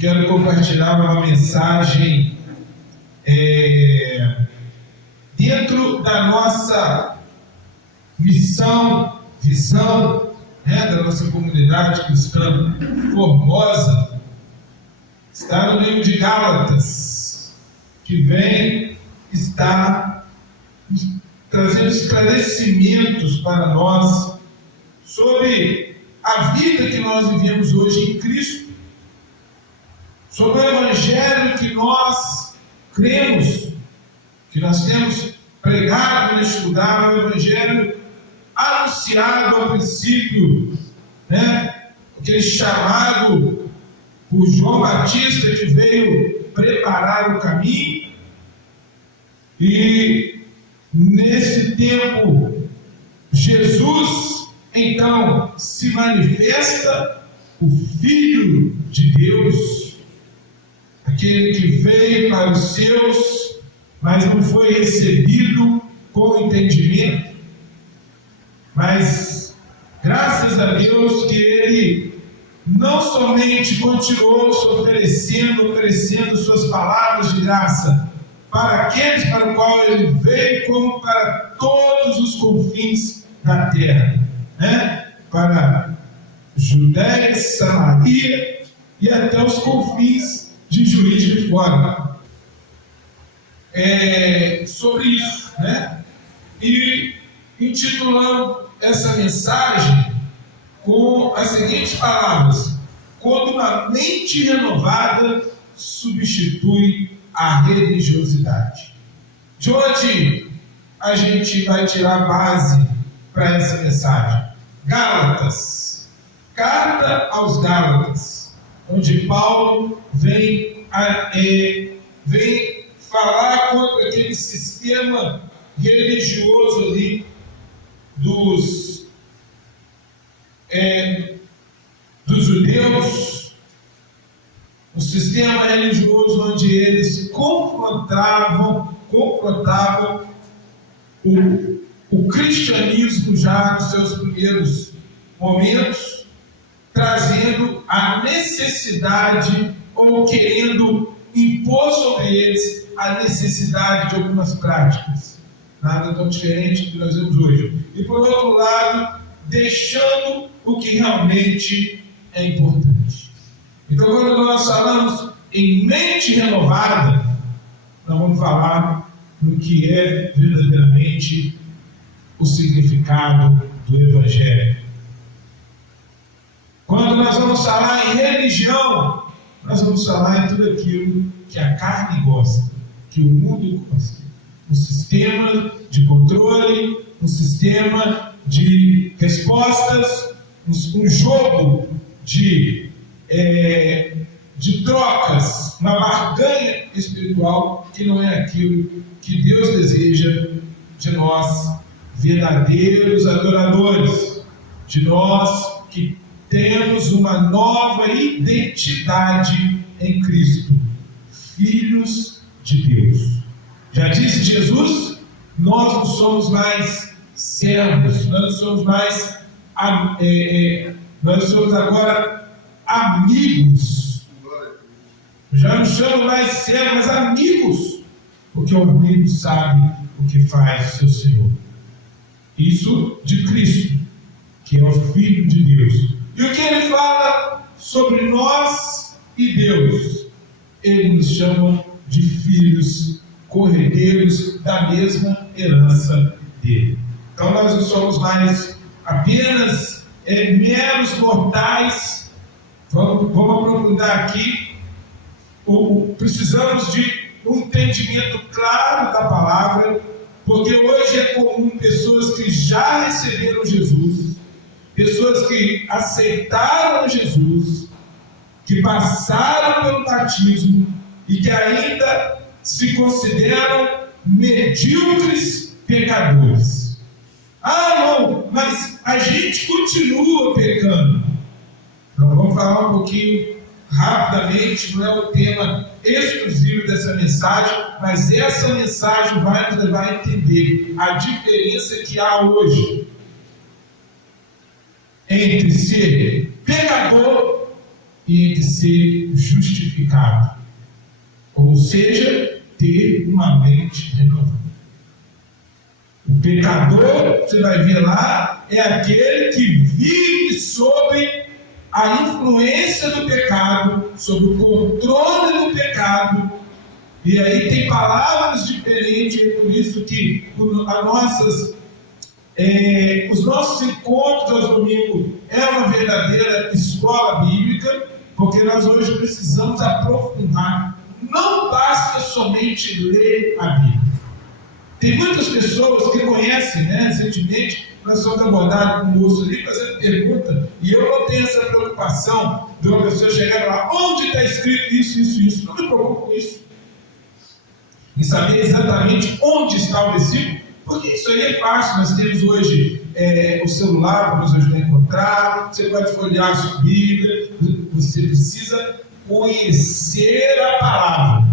quero compartilhar uma mensagem dentro da nossa missão, visão, da nossa comunidade cristã Formosa. Está no livro de Gálatas, que vem estar trazendo esclarecimentos para nós sobre a vida que nós vivemos hoje em Cristo, sobre o Evangelho que nós cremos, que nós temos pregado e estudado, o Evangelho anunciado ao princípio, aquele chamado por João Batista, que veio preparar o caminho. E nesse tempo, Jesus então se manifesta, o Filho de Deus, aquele que veio para os seus, mas não foi recebido com entendimento. Mas graças a Deus que ele não somente continuou se oferecendo suas palavras de graça para aqueles para o qual ele veio, como para todos os confins da terra, para Judéia, Samaria e até os confins de Juiz de Fora. Sobre isso, e intitulando essa mensagem com as seguintes palavras: quando uma mente renovada substitui a religiosidade. De onde a gente vai tirar a base para essa mensagem? Gálatas, carta aos Gálatas, onde Paulo vem falar contra aquele sistema religioso ali dos judeus, um sistema religioso onde eles confrontavam o cristianismo já nos seus primeiros momentos, trazendo a necessidade ou querendo impor sobre eles a necessidade de algumas práticas, nada tão diferente do que nós vemos hoje. E por outro lado, deixando o que realmente é importante. Então, quando nós falamos em mente renovada, nós vamos falar no que é verdadeiramente o significado do Evangelho. Quando nós vamos falar em religião, nós vamos falar em tudo aquilo que a carne gosta, que o mundo gosta. Um sistema de controle, um sistema de respostas, um jogo de trocas, uma barganha espiritual que não é aquilo que Deus deseja de nós, verdadeiros adoradores, de nós que temos uma nova identidade em Cristo, filhos de Deus. Já disse Jesus, nós não somos mais servos, nós não somos mais nós somos agora amigos. Já não chamamos mais servos, mas amigos, porque o amigo sabe o que faz o seu Senhor. Isso de Cristo, que é o Filho de Deus. E o que ele fala sobre nós e Deus? Ele nos chama de filhos corredeiros da mesma herança dele. Então nós não somos mais apenas meros mortais. Vamos aprofundar aqui. Precisamos de um entendimento claro da palavra, porque hoje é comum pessoas que já receberam Jesus, pessoas que aceitaram Jesus, que passaram pelo batismo e que ainda se consideram medíocres pecadores. Não, mas a gente continua pecando. Então vamos falar um pouquinho rapidamente, não é o tema exclusivo dessa mensagem, mas essa mensagem vai nos levar a entender a diferença que há hoje entre ser pecador e entre ser justificado. Ou seja, ter uma mente renovada. O pecador, você vai ver lá, é aquele que vive sob a influência do pecado, sob o controle do pecado. E aí tem palavras diferentes, é por isso que os nossos encontros aos domingos é uma verdadeira escola bíblica, porque nós hoje precisamos aprofundar. Não basta somente ler a Bíblia. Tem muitas pessoas que conhecem, recentemente, nós somos abordados com um moço ali fazendo pergunta, e eu não tenho essa preocupação de uma pessoa chegar lá, onde está escrito isso, isso, isso. Não me preocupo com isso. Em saber exatamente onde está o versículo, porque isso aí é fácil. Nós temos hoje o celular para nos ajudar a encontrar, você pode folhear a sua Bíblia, você precisa conhecer a palavra,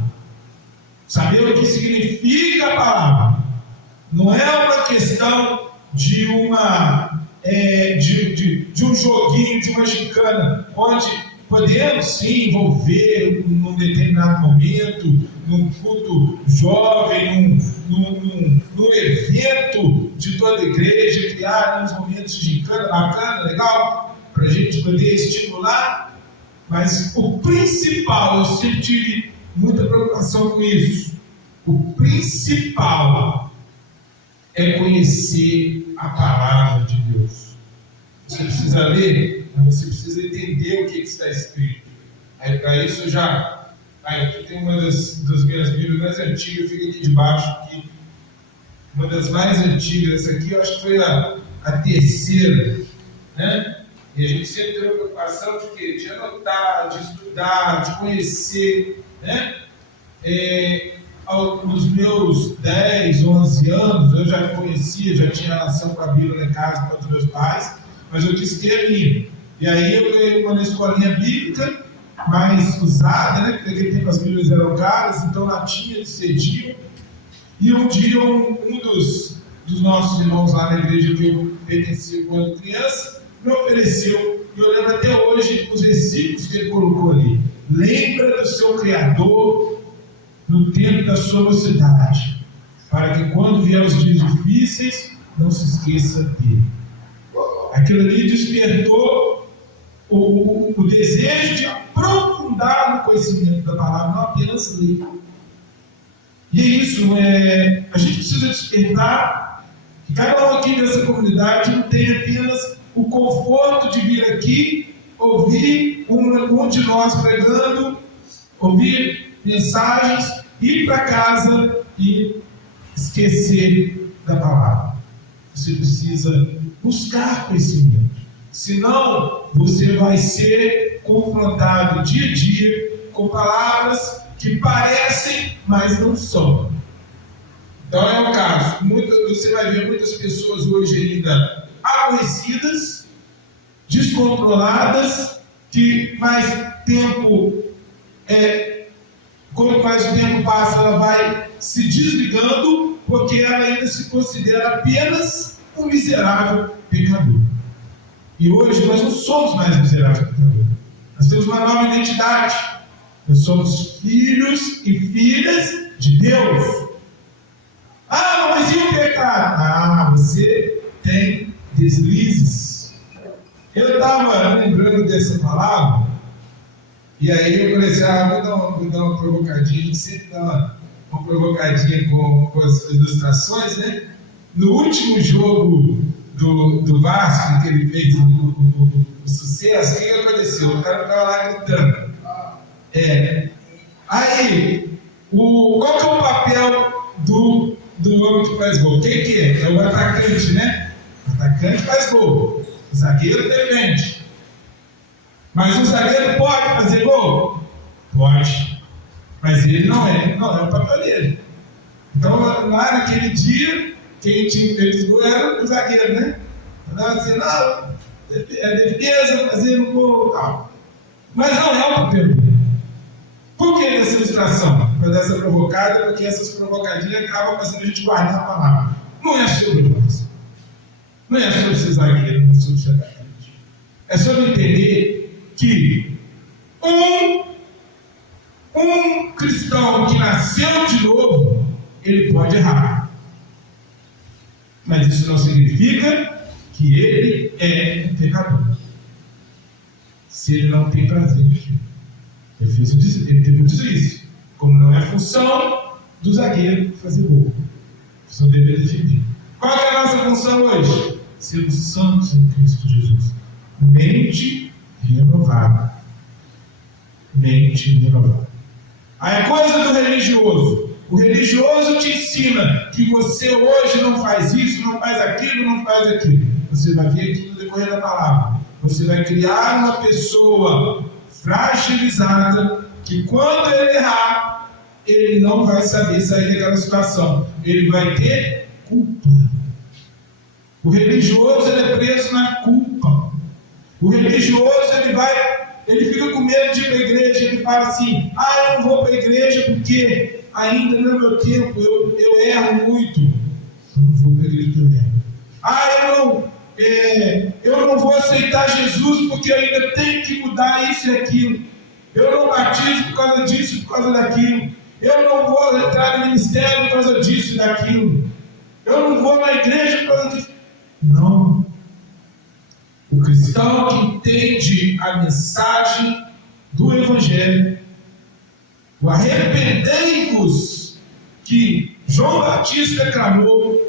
saber o que significa a palavra. Não é uma questão de um joguinho, de uma gincana, onde podemos sim envolver num determinado momento, num culto jovem, num evento de toda a igreja, criar uns momentos de gincana bacana, legal, para a gente poder estimular. Mas o principal, eu sempre tive muita preocupação com isso, o principal é conhecer a palavra de Deus. Você precisa ler, mas você precisa entender o que está escrito. Aí para isso aqui tem uma das minhas Bíblias mais antigas, fica aqui debaixo, aqui. Uma das mais antigas, essa aqui eu acho que foi a terceira, né? E a gente sempre tem a preocupação de quê? De anotar, de estudar, de conhecer, né? Nos meus 10, 11 anos, eu já conhecia, já tinha relação com a Bíblia em casa com os meus pais, mas eu quis ter a minha. E aí eu ganhei uma na escolinha bíblica, mais usada, né? Porque naquele tempo as Bíblias eram caras, então latinha, eles cediam. E um dia um dos nossos irmãos lá na igreja que eu pertencia quando criança, me ofereceu, e eu lembro até hoje os versículos que ele colocou ali. Lembra do seu Criador no tempo da sua mocidade, para que quando vier os dias difíceis, não se esqueça dele. Aquilo ali despertou o desejo de aprofundar no conhecimento da palavra, não apenas ler. E é isso, a gente precisa despertar que cada um aqui dessa comunidade não tem apenas o conforto de vir aqui, ouvir um de nós pregando, ouvir mensagens, ir para casa e esquecer da palavra. Você precisa buscar conhecimento. Senão, você vai ser confrontado dia a dia com palavras que parecem, mas não são. Então é o caso. Você vai ver muitas pessoas hoje ainda aborrecidas, descontroladas, que quanto mais o tempo passa, ela vai se desligando, porque ela ainda se considera apenas um miserável pecador. E hoje nós não somos mais miseráveis pecadores. Nós temos uma nova identidade. Nós somos filhos e filhas de Deus. Mas e o pecado? Você tem deslizes. Eu estava lembrando dessa palavra, e aí eu falei assim, vou dar uma provocadinha. A gente sempre dá uma provocadinha com as ilustrações, né? No último jogo do Vasco, que ele fez o sucesso, o que aconteceu? O cara ficava lá gritando. Aí, qual que é o papel do homem que faz gol? Quem que é? É o atacante, né? O atacante faz gol. O zagueiro defende. Mas o zagueiro pode fazer gol? Pode. Mas ele não é o papel dele. Então, lá naquele dia, quem tinha feito gol era o zagueiro, né? Andava assim, a defesa fazendo gol e tal. Mas não é o papel dele. Por que dessa ilustração? Para dar essa provocada, porque essas provocadinhas acabam fazendo a gente guardar a palavra. Não é sobre nós. Não é sobre ser zagueiro, não é sobre ser atacante. É sobre entender que Um cristão que nasceu de novo, ele pode errar. Mas isso não significa que ele é um pecador. Se ele não tem prazer. Efésios diz isso. Como não é função do zagueiro fazer gol. Função dele é defender. Qual é a nossa função hoje? Sermos santos em Cristo Jesus. Mente renovada. Mente renovada. Aí é coisa do religioso. O religioso te ensina que você hoje não faz isso, não faz aquilo, não faz aquilo. Você vai ver aqui no decorrer da palavra. Você vai criar uma pessoa fragilizada que quando ele errar, ele não vai saber sair daquela situação. Ele vai ter culpa. O religioso ele é preso na culpa. O religioso ele fica com medo de ir para a igreja. Ele fala assim: eu não vou para a igreja porque ainda não é meu tempo, eu erro muito. Eu não vou para a igreja porque eu erro. Eu não vou aceitar Jesus porque eu ainda tenho que mudar isso e aquilo. Eu não batizo por causa disso, por causa daquilo. Eu não vou entrar no ministério por causa disso e daquilo. Eu não vou na igreja por causa disso. Não. O cristão que entende a mensagem do Evangelho, o arrependei-vos, que João Batista clamou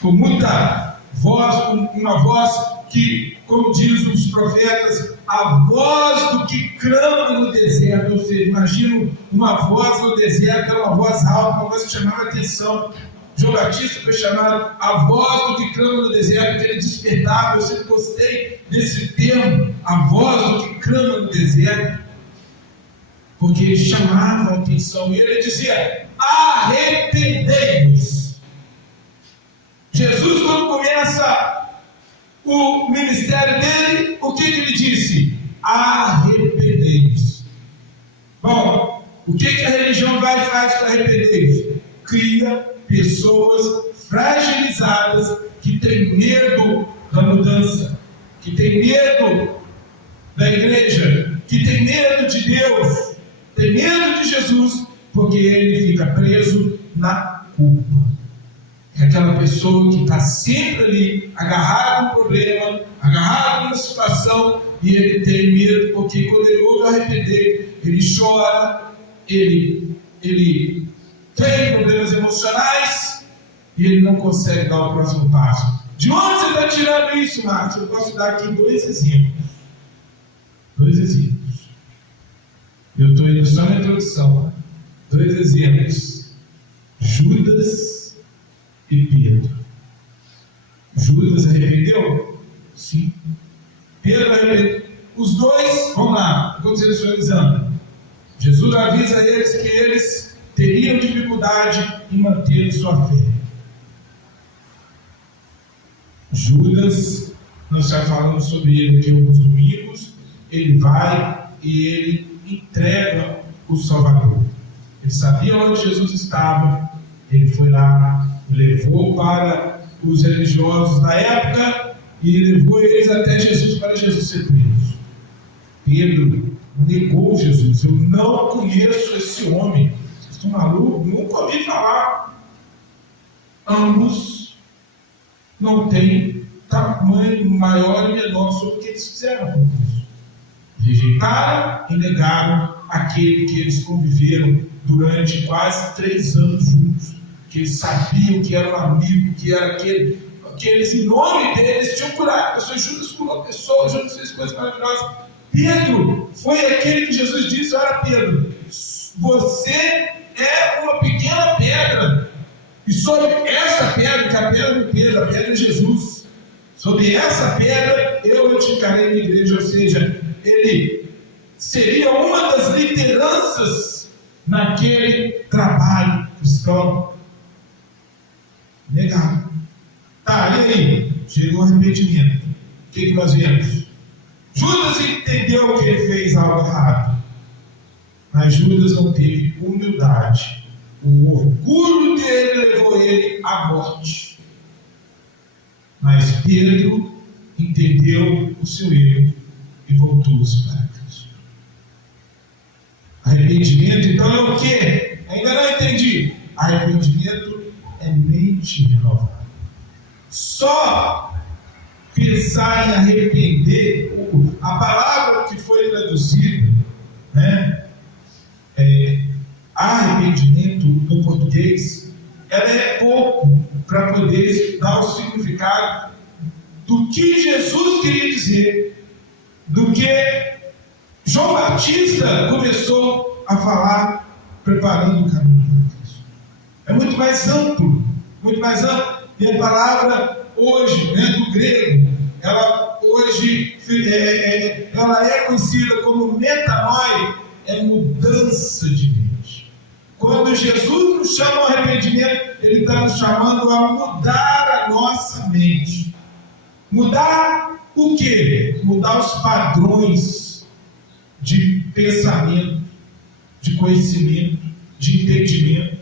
com muita voz, com uma voz que, como diz os profetas, a voz do que clama no deserto. Ou seja, imagina uma voz no deserto, era uma voz alta, uma voz que chamava a atenção. João Batista foi chamado a voz do que clama no deserto, que ele despertava. Eu sempre gostei desse termo, a voz do que clama no deserto, porque ele chamava a atenção, e ele dizia: arrependei-vos. Jesus, quando começa o ministério dele, o que ele disse? Arrependei-vos. Bom, o que a religião vai e faz para arrepender-vos? Cria pessoas fragilizadas que têm medo da mudança, que têm medo da igreja, que têm medo de Deus, tem medo de Jesus, porque ele fica preso na culpa. É aquela pessoa que está sempre ali, agarrado no problema, agarrado na situação, e ele tem medo, porque quando ele ouve arrepender, ele chora, ele tem problemas emocionais, e ele não consegue dar o próximo passo. De onde você está tirando isso, Marcos? Eu posso dar aqui dois exemplos. Eu estou indo só na introdução. 2 exemplos. Judas e Pedro. Judas arrependeu? Sim. Pedro arrependeu. Os dois, vamos lá, contextualizando. Jesus avisa eles que eles teriam dificuldade em manter sua fé. Judas, nós já falamos sobre ele aqui alguns domingos, ele vai e ele entrega o Salvador. Ele sabia onde Jesus estava, ele foi lá, levou para os religiosos da época e levou eles até Jesus para Jesus ser preso. Pedro negou Jesus. Eu não conheço esse homem. Vocês estão malucos? Nunca ouvi falar. Ambos não têm tamanho maior e menor sobre o que eles fizeram com Cristo. Rejeitaram e negaram aquele que eles conviveram durante quase 3 anos juntos, que eles sabiam que era um amigo, que era aquele que eles, em nome deles, tinham curado pessoas. Judas curou pessoas, Judas fez coisas maravilhosas. Pedro foi aquele que Jesus disse: olha, Pedro, você é uma pequena pedra, e sobre essa pedra, que é a pedra do Pedro, a pedra de Jesus, sobre essa pedra eu edificarei minha igreja. Ou seja, ele seria uma das lideranças naquele trabalho cristão. Legal. Tá, e aí? Chegou o arrependimento. O que nós vemos? Judas entendeu que ele fez algo errado, mas Judas não teve humildade. O orgulho dele levou ele à morte. Mas Pedro entendeu o seu erro e voltou-se para Cristo. Arrependimento, então, é o quê? Ainda não entendi. Arrependimento é mente renovada. Só pensar em arrepender, a palavra que foi traduzida, né, arrependimento no português, ela é pouco para poder dar o significado do que Jesus queria dizer, do que João Batista começou a falar, preparando o caminho para Cristo. É muito mais amplo, muito mais amplo. E a palavra hoje, né, do grego, ela hoje ela é conhecida como metanoi, é mudança de mente. Quando Jesus nos chama ao arrependimento, Ele está nos chamando a mudar a nossa mente. Mudar o quê? Mudar os padrões de pensamento, de conhecimento, de entendimento.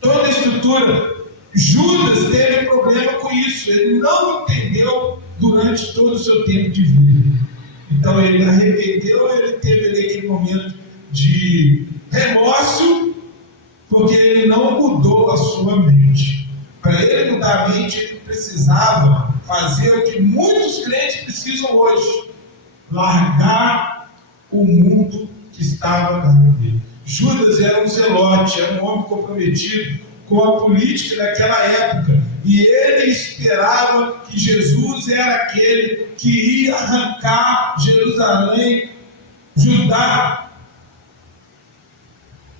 Toda a estrutura. Judas teve problema com isso. Ele não entendeu durante todo o seu tempo de vida. Então ele arrependeu, ele teve ali aquele momento de remorso, porque ele não mudou a sua mente. Para ele mudar a mente, ele precisava fazer o que muitos crentes precisam hoje: largar o mundo que estava na vida dele. Judas era um zelote, era um homem comprometido com a política daquela época, e ele esperava que Jesus era aquele que ia arrancar Jerusalém, Judá,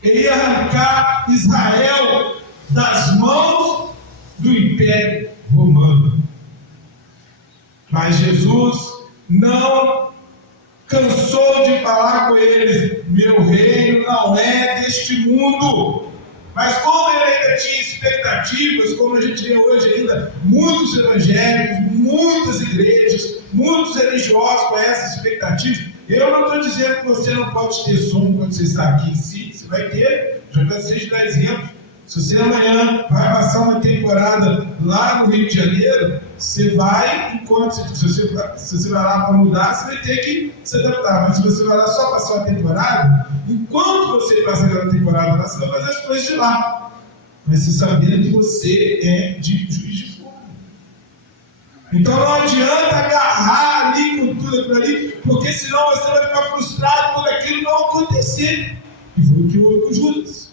ele ia arrancar Israel das mãos do Império Romano. Mas Jesus não cansou de falar com eles: meu reino não é deste mundo. Mas como ele ainda tinha expectativas, como a gente vê hoje ainda, muitos evangélicos, muitas igrejas, muitos religiosos com essas expectativas, eu não estou dizendo que você não pode ter sono quando você está aqui. Sim, você vai ter. Já cansei de dar exemplo. Se você amanhã vai passar uma temporada lá no Rio de Janeiro, você vai, se você vai lá para mudar, você vai ter que se adaptar. Mas se você vai lá só passar uma temporada, enquanto você passa aquela temporada lá, você vai fazer as coisas de lá. Mas você sabendo que você é de Juiz de Fora. Então não adianta agarrar ali com tudo aquilo ali, porque senão você vai ficar frustrado quando aquilo não acontecer. E foi o que houve com Judas.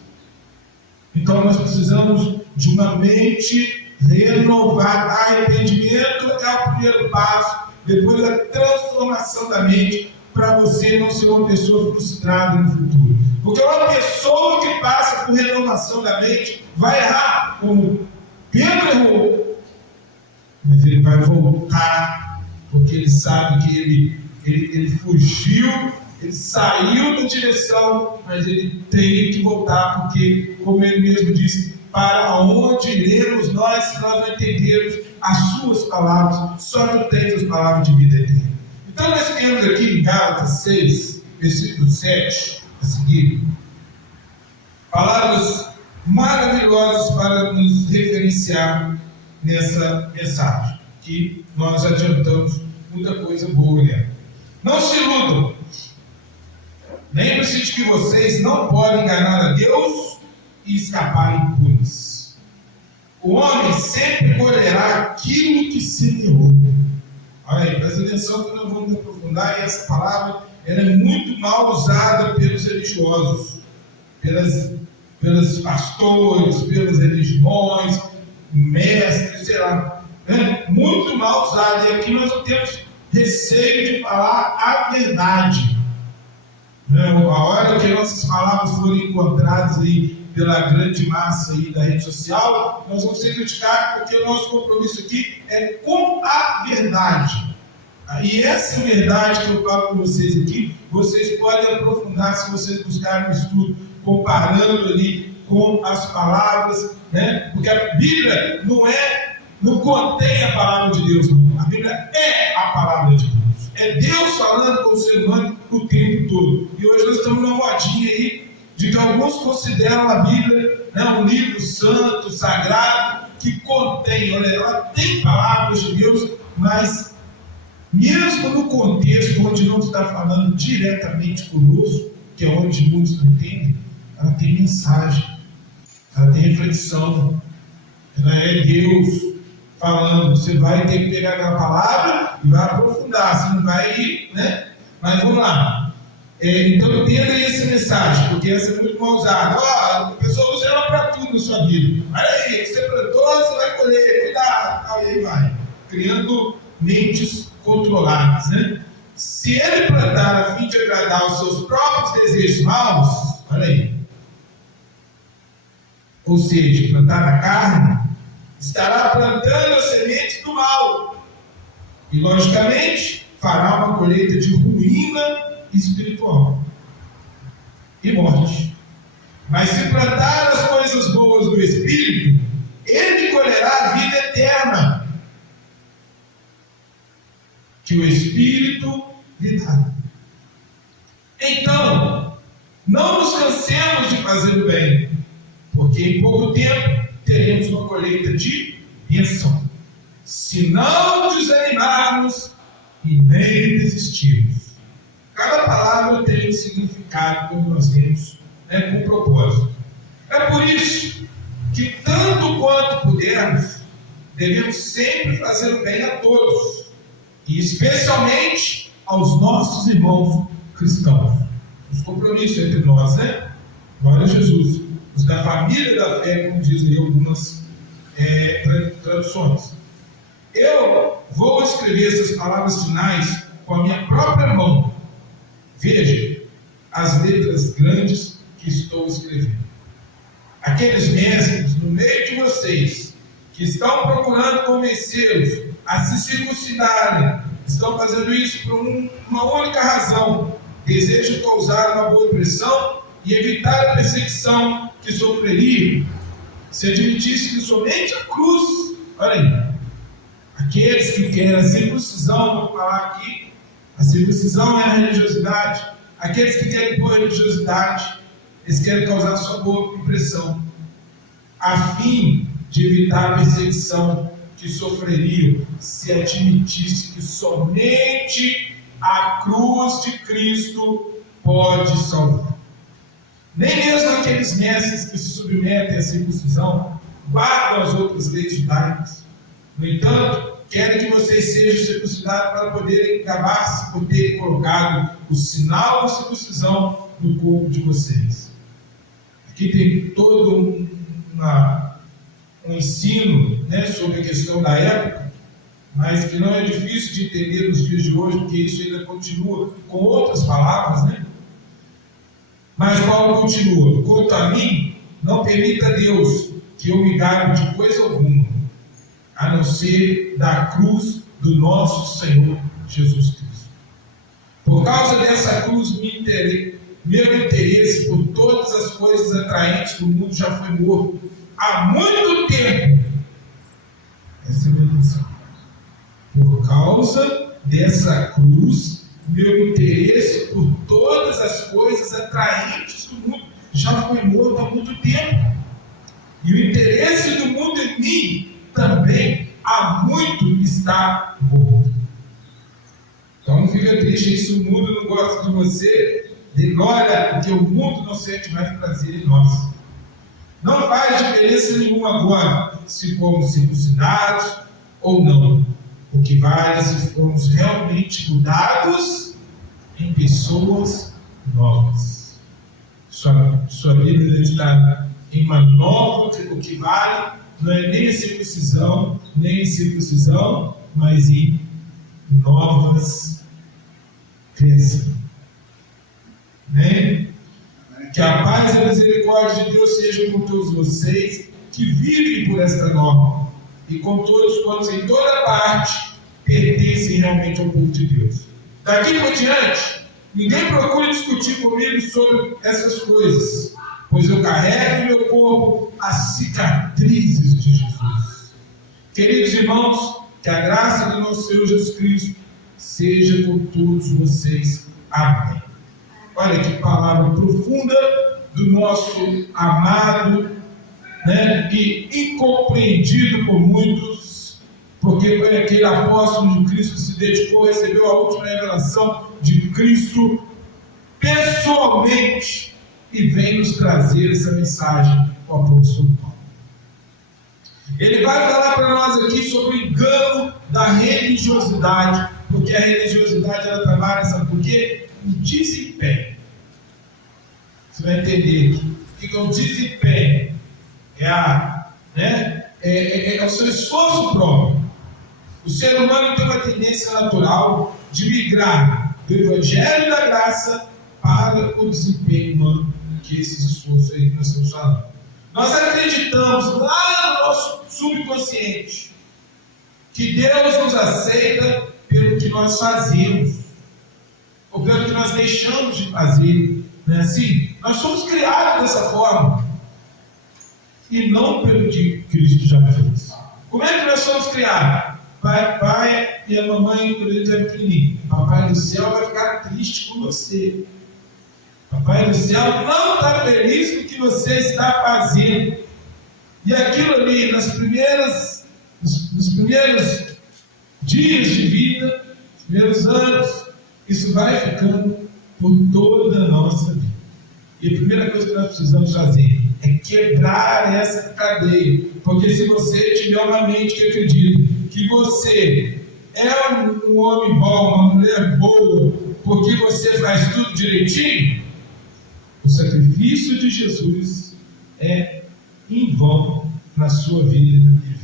Então nós precisamos de uma mente renovada. Arrependimento é o primeiro passo, depois a transformação da mente, para você não ser uma pessoa frustrada no futuro. Porque uma pessoa que passa por renovação da mente vai errar, como Pedro errou, mas ele vai voltar, porque ele sabe que ele fugiu, ele saiu da direção, mas ele tem que voltar, porque, como ele mesmo disse, para onde iremos nós se nós não entendermos as suas palavras? Só não temos as palavras de vida eterna. Então nós temos aqui em Gálatas 6, versículo 7, a seguir, palavras maravilhosas para nos referenciar nessa mensagem, que nós adiantamos muita coisa boa nela. Não se iludam. Lembre-se de que vocês não podem enganar a Deus e escapar impunes. O homem sempre colherá aquilo que semeou. Olha aí, presta atenção que nós vamos aprofundar, e essa palavra ela é muito mal usada pelos religiosos, pelos pastores, pelas religiões, mestres, sei lá, né? Muito mal usada. E aqui nós não temos receio de falar a verdade. A hora que nossas palavras forem encontradas aí pela grande massa aí da rede social, nós vamos ser criticados, porque o nosso compromisso aqui é com a verdade. E essa verdade que eu falo com vocês aqui, vocês podem aprofundar se vocês buscarem um estudo, comparando ali com as palavras, né? Porque a Bíblia não contém a palavra de Deus, não. A Bíblia é a palavra de Deus. É Deus falando com o ser humano o tempo todo. E hoje nós estamos numa modinha aí de que alguns consideram a Bíblia, né, um livro santo, sagrado, que contém, olha, ela tem palavras de Deus, mas mesmo no contexto onde não está falando diretamente conosco, que é onde muitos não entendem, ela tem mensagem, ela tem reflexão, ela é Deus falando. Você vai ter que pegar aquela palavra e vai aprofundar, você não vai ir, né? Mas vamos lá. Então entenda essa mensagem, porque essa é muito mal usada. A pessoa usa ela para tudo na sua vida. Olha aí, você plantou, você vai colher, cuidado, e aí vai. Criando mentes controladas, né? Se ele plantar a fim de agradar os seus próprios desejos maus, olha aí, ou seja, plantar a carne, estará plantando as sementes do mal e, logicamente, fará uma colheita de ruína espiritual e morte. Mas se plantar as coisas boas do Espírito, ele colherá a vida eterna que o Espírito lhe dá. Então, não nos cansemos de fazer o bem, porque em pouco tempo teremos uma colheita de bênção, se não desanimarmos e nem desistirmos. Cada palavra tem um significado, como nós vemos, com propósito. É por isso que, tanto quanto pudermos, devemos sempre fazer o bem a todos, e especialmente aos nossos irmãos cristãos. Os compromissos entre nós, né? Glória a Jesus. Os da família da fé, como dizem algumas traduções. Eu vou escrever essas palavras finais com a minha própria mão. Veja as letras grandes que estou escrevendo. Aqueles mestres no meio de vocês que estão procurando convencê-los a se circuncidarem, estão fazendo isso por uma única razão: desejam causar uma boa impressão e evitar a perseguição que sofreria se admitisse que somente a cruz, olha aí, aqueles que querem a circuncisão, vou falar aqui, a circuncisão é a religiosidade. Aqueles que querem boa religiosidade, eles querem causar sua boa impressão, a fim de evitar a perseguição que sofreriam se admitisse que somente a cruz de Cristo pode salvar. Nem mesmo aqueles mestres que se submetem à circuncisão guardam as outras leis judaicas. No entanto, querem que vocês sejam circuncidados para poderem gabar-se por terem colocado o sinal da circuncisão no corpo de vocês. Aqui tem todo um ensino, né, sobre a questão da época, mas que não é difícil de entender nos dias de hoje, porque isso ainda continua com outras palavras, né? Mas Paulo continua: quanto a mim, não permita a Deus que eu me gabe de coisa alguma, a não ser da cruz do nosso Senhor Jesus Cristo. Por causa dessa cruz, meu interesse por todas as coisas atraentes do mundo já foi morto há muito tempo. Essa é a minha lição. Por causa dessa cruz, meu interesse por todas as coisas atraentes do mundo já foi morto há muito tempo. E o interesse do mundo em mim também há muito está morto. Então não fica triste se o mundo não gosta de você. Dê glória, porque o mundo não sente mais prazer em nós. Não faz diferença nenhuma agora se formos circuncidados ou não. O que vale é se formos realmente mudados em pessoas novas. Sua Bíblia está em uma nova. O que vale não é nem a circuncisão, nem a incircuncisão, mas em novas criações. Né? Que a paz e a misericórdia de Deus sejam com todos vocês que vivem por esta norma e com todos quantos em toda parte pertencem realmente ao povo de Deus. Daqui por diante, ninguém procure discutir comigo sobre essas coisas, pois eu carrego em meu corpo as cicatrizes de Jesus. Queridos irmãos, que a graça do nosso Senhor Jesus Cristo seja com todos vocês. Amém. Olha que palavra profunda do nosso amado, né, e incompreendido por muitos, porque foi aquele apóstolo de Cristo que se dedicou, recebeu a última revelação de Cristo pessoalmente. pessoalmente e vem nos trazer essa mensagem, o apóstolo Paulo. Ele vai falar para nós aqui sobre o engano da religiosidade, porque a religiosidade ela trabalha, sabe por quê? No desempenho. Você vai entender aqui. O que é o desempenho? É o seu esforço próprio. O ser humano tem uma tendência natural de migrar do evangelho da graça para o desempenho humano, que é esse esforço aí que nós estamos falando. Nós acreditamos lá no nosso subconsciente que Deus nos aceita pelo que nós fazemos, ou pelo que nós deixamos de fazer. Não é assim? Nós somos criados dessa forma, e não pelo que Cristo já fez. Como é que nós somos criados? Pai e a mamãe, quando ele era pequenininho, Papai do céu vai ficar triste com você. Papai do céu não está feliz com o que você está fazendo. E aquilo ali, nos primeiros dias de vida, nos primeiros anos, isso vai ficando por toda a nossa vida. E a primeira coisa que nós precisamos fazer é quebrar essa cadeia. Porque se você tiver uma mente que acredita que você é um homem bom, uma mulher boa, porque você faz tudo direitinho, o sacrifício de Jesus é em vão na sua vida e na minha vida.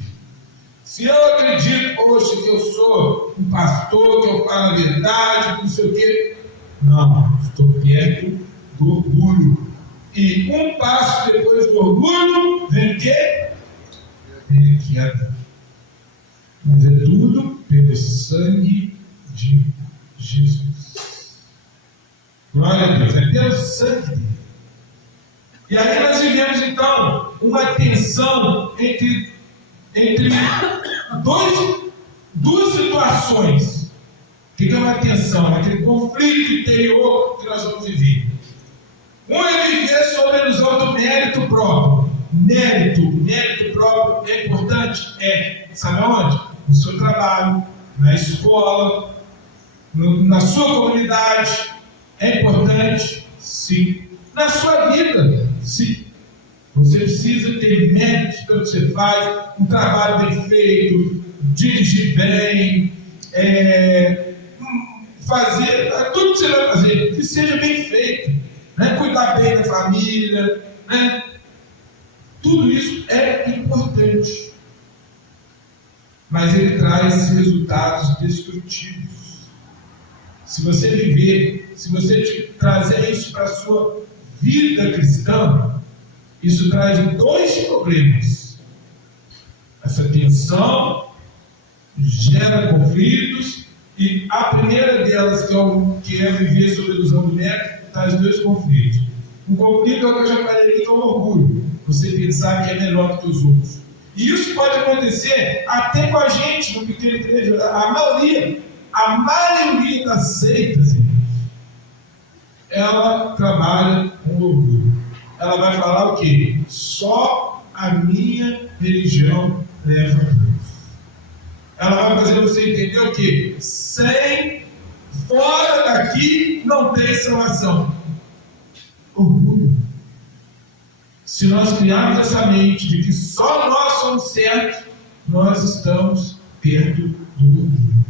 Se eu acredito hoje que eu sou um pastor, que eu falo a verdade, não sei o quê, não, estou perto do orgulho. E um passo depois do orgulho, vem o quê? Vem a queda. Mas é tudo pelo sangue de Jesus. Glória a Deus, é pelo sangue dele. E aí nós vivemos então uma tensão entre duas situações. O que é uma tensão? É aquele conflito interior que nós vamos viver. Um é viver sob a ilusão do mérito próprio. Mérito próprio é importante? É. Sabe aonde? No seu trabalho, na escola, na sua comunidade. É importante? Sim. Na sua vida? Sim. Você precisa ter méritos pelo que você faz, um trabalho bem feito, dirigir bem, fazer tudo que você vai fazer, que seja bem feito, né? Cuidar bem da família, né? Tudo isso é importante, mas ele traz resultados destrutivos. Se você viver, se você trazer isso para a sua vida cristã, isso traz dois problemas. Essa tensão gera conflitos, e a primeira delas, que é viver sob a ilusão do mérito, traz dois conflitos. Um conflito é o que eu já falei aqui, que é o orgulho. Você pensar que é melhor do que os outros. E isso pode acontecer até com a gente, no pequeno igreja. A maioria das seitas, ela trabalha com orgulho. Ela vai falar o quê? Só a minha religião leva a Deus. Ela vai fazer você entender o quê? Fora daqui não tem salvação. Orgulho. Se nós criarmos essa mente de que só nós somos certos, nós estamos perto do orgulho.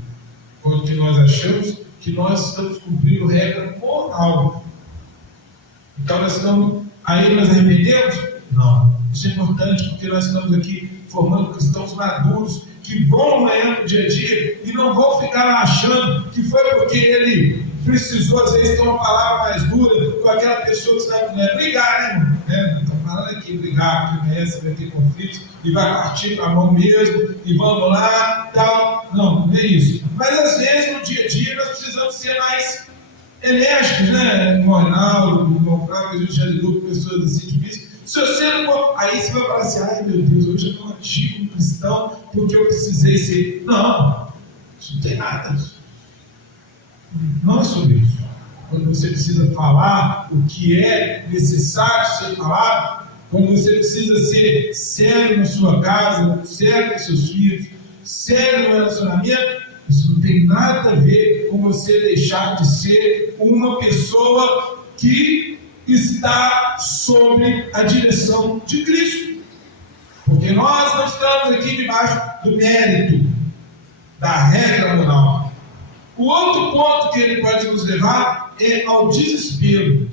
Quando nós achamos que nós estamos cumprindo regra moral. Então aí nós arrependemos? Não. Isso é importante porque nós estamos aqui formando cristãos maduros que vão amanhã no dia a dia e não vão ficar lá achando que foi porque ele precisou, às vezes, ter uma palavra mais dura com aquela pessoa que está brigar, né? Não estou falando aqui brigar, porque amanhã vai ter conflitos e vai partir com a mão mesmo e vamos lá, tal. Não é isso. Mas às vezes no dia a dia nós precisamos ser mais enérgicos, né? Ronaldo, o irmão Flávio, a gente já lidou com pessoas assim difíceis. Se você não for, aí você vai falar assim: ai meu Deus, hoje eu não agi como cristão porque eu precisei ser. Não, isso não tem nada disso. Não é sobre isso. Quando você precisa falar o que é necessário ser falado, quando você precisa ser sério na sua casa, sério com seus filhos, sério no relacionamento, isso não tem nada a ver com você deixar de ser uma pessoa que está sob a direção de Cristo. Porque nós não estamos aqui debaixo do mérito, da regra moral. O outro ponto que ele pode nos levar é ao desespero,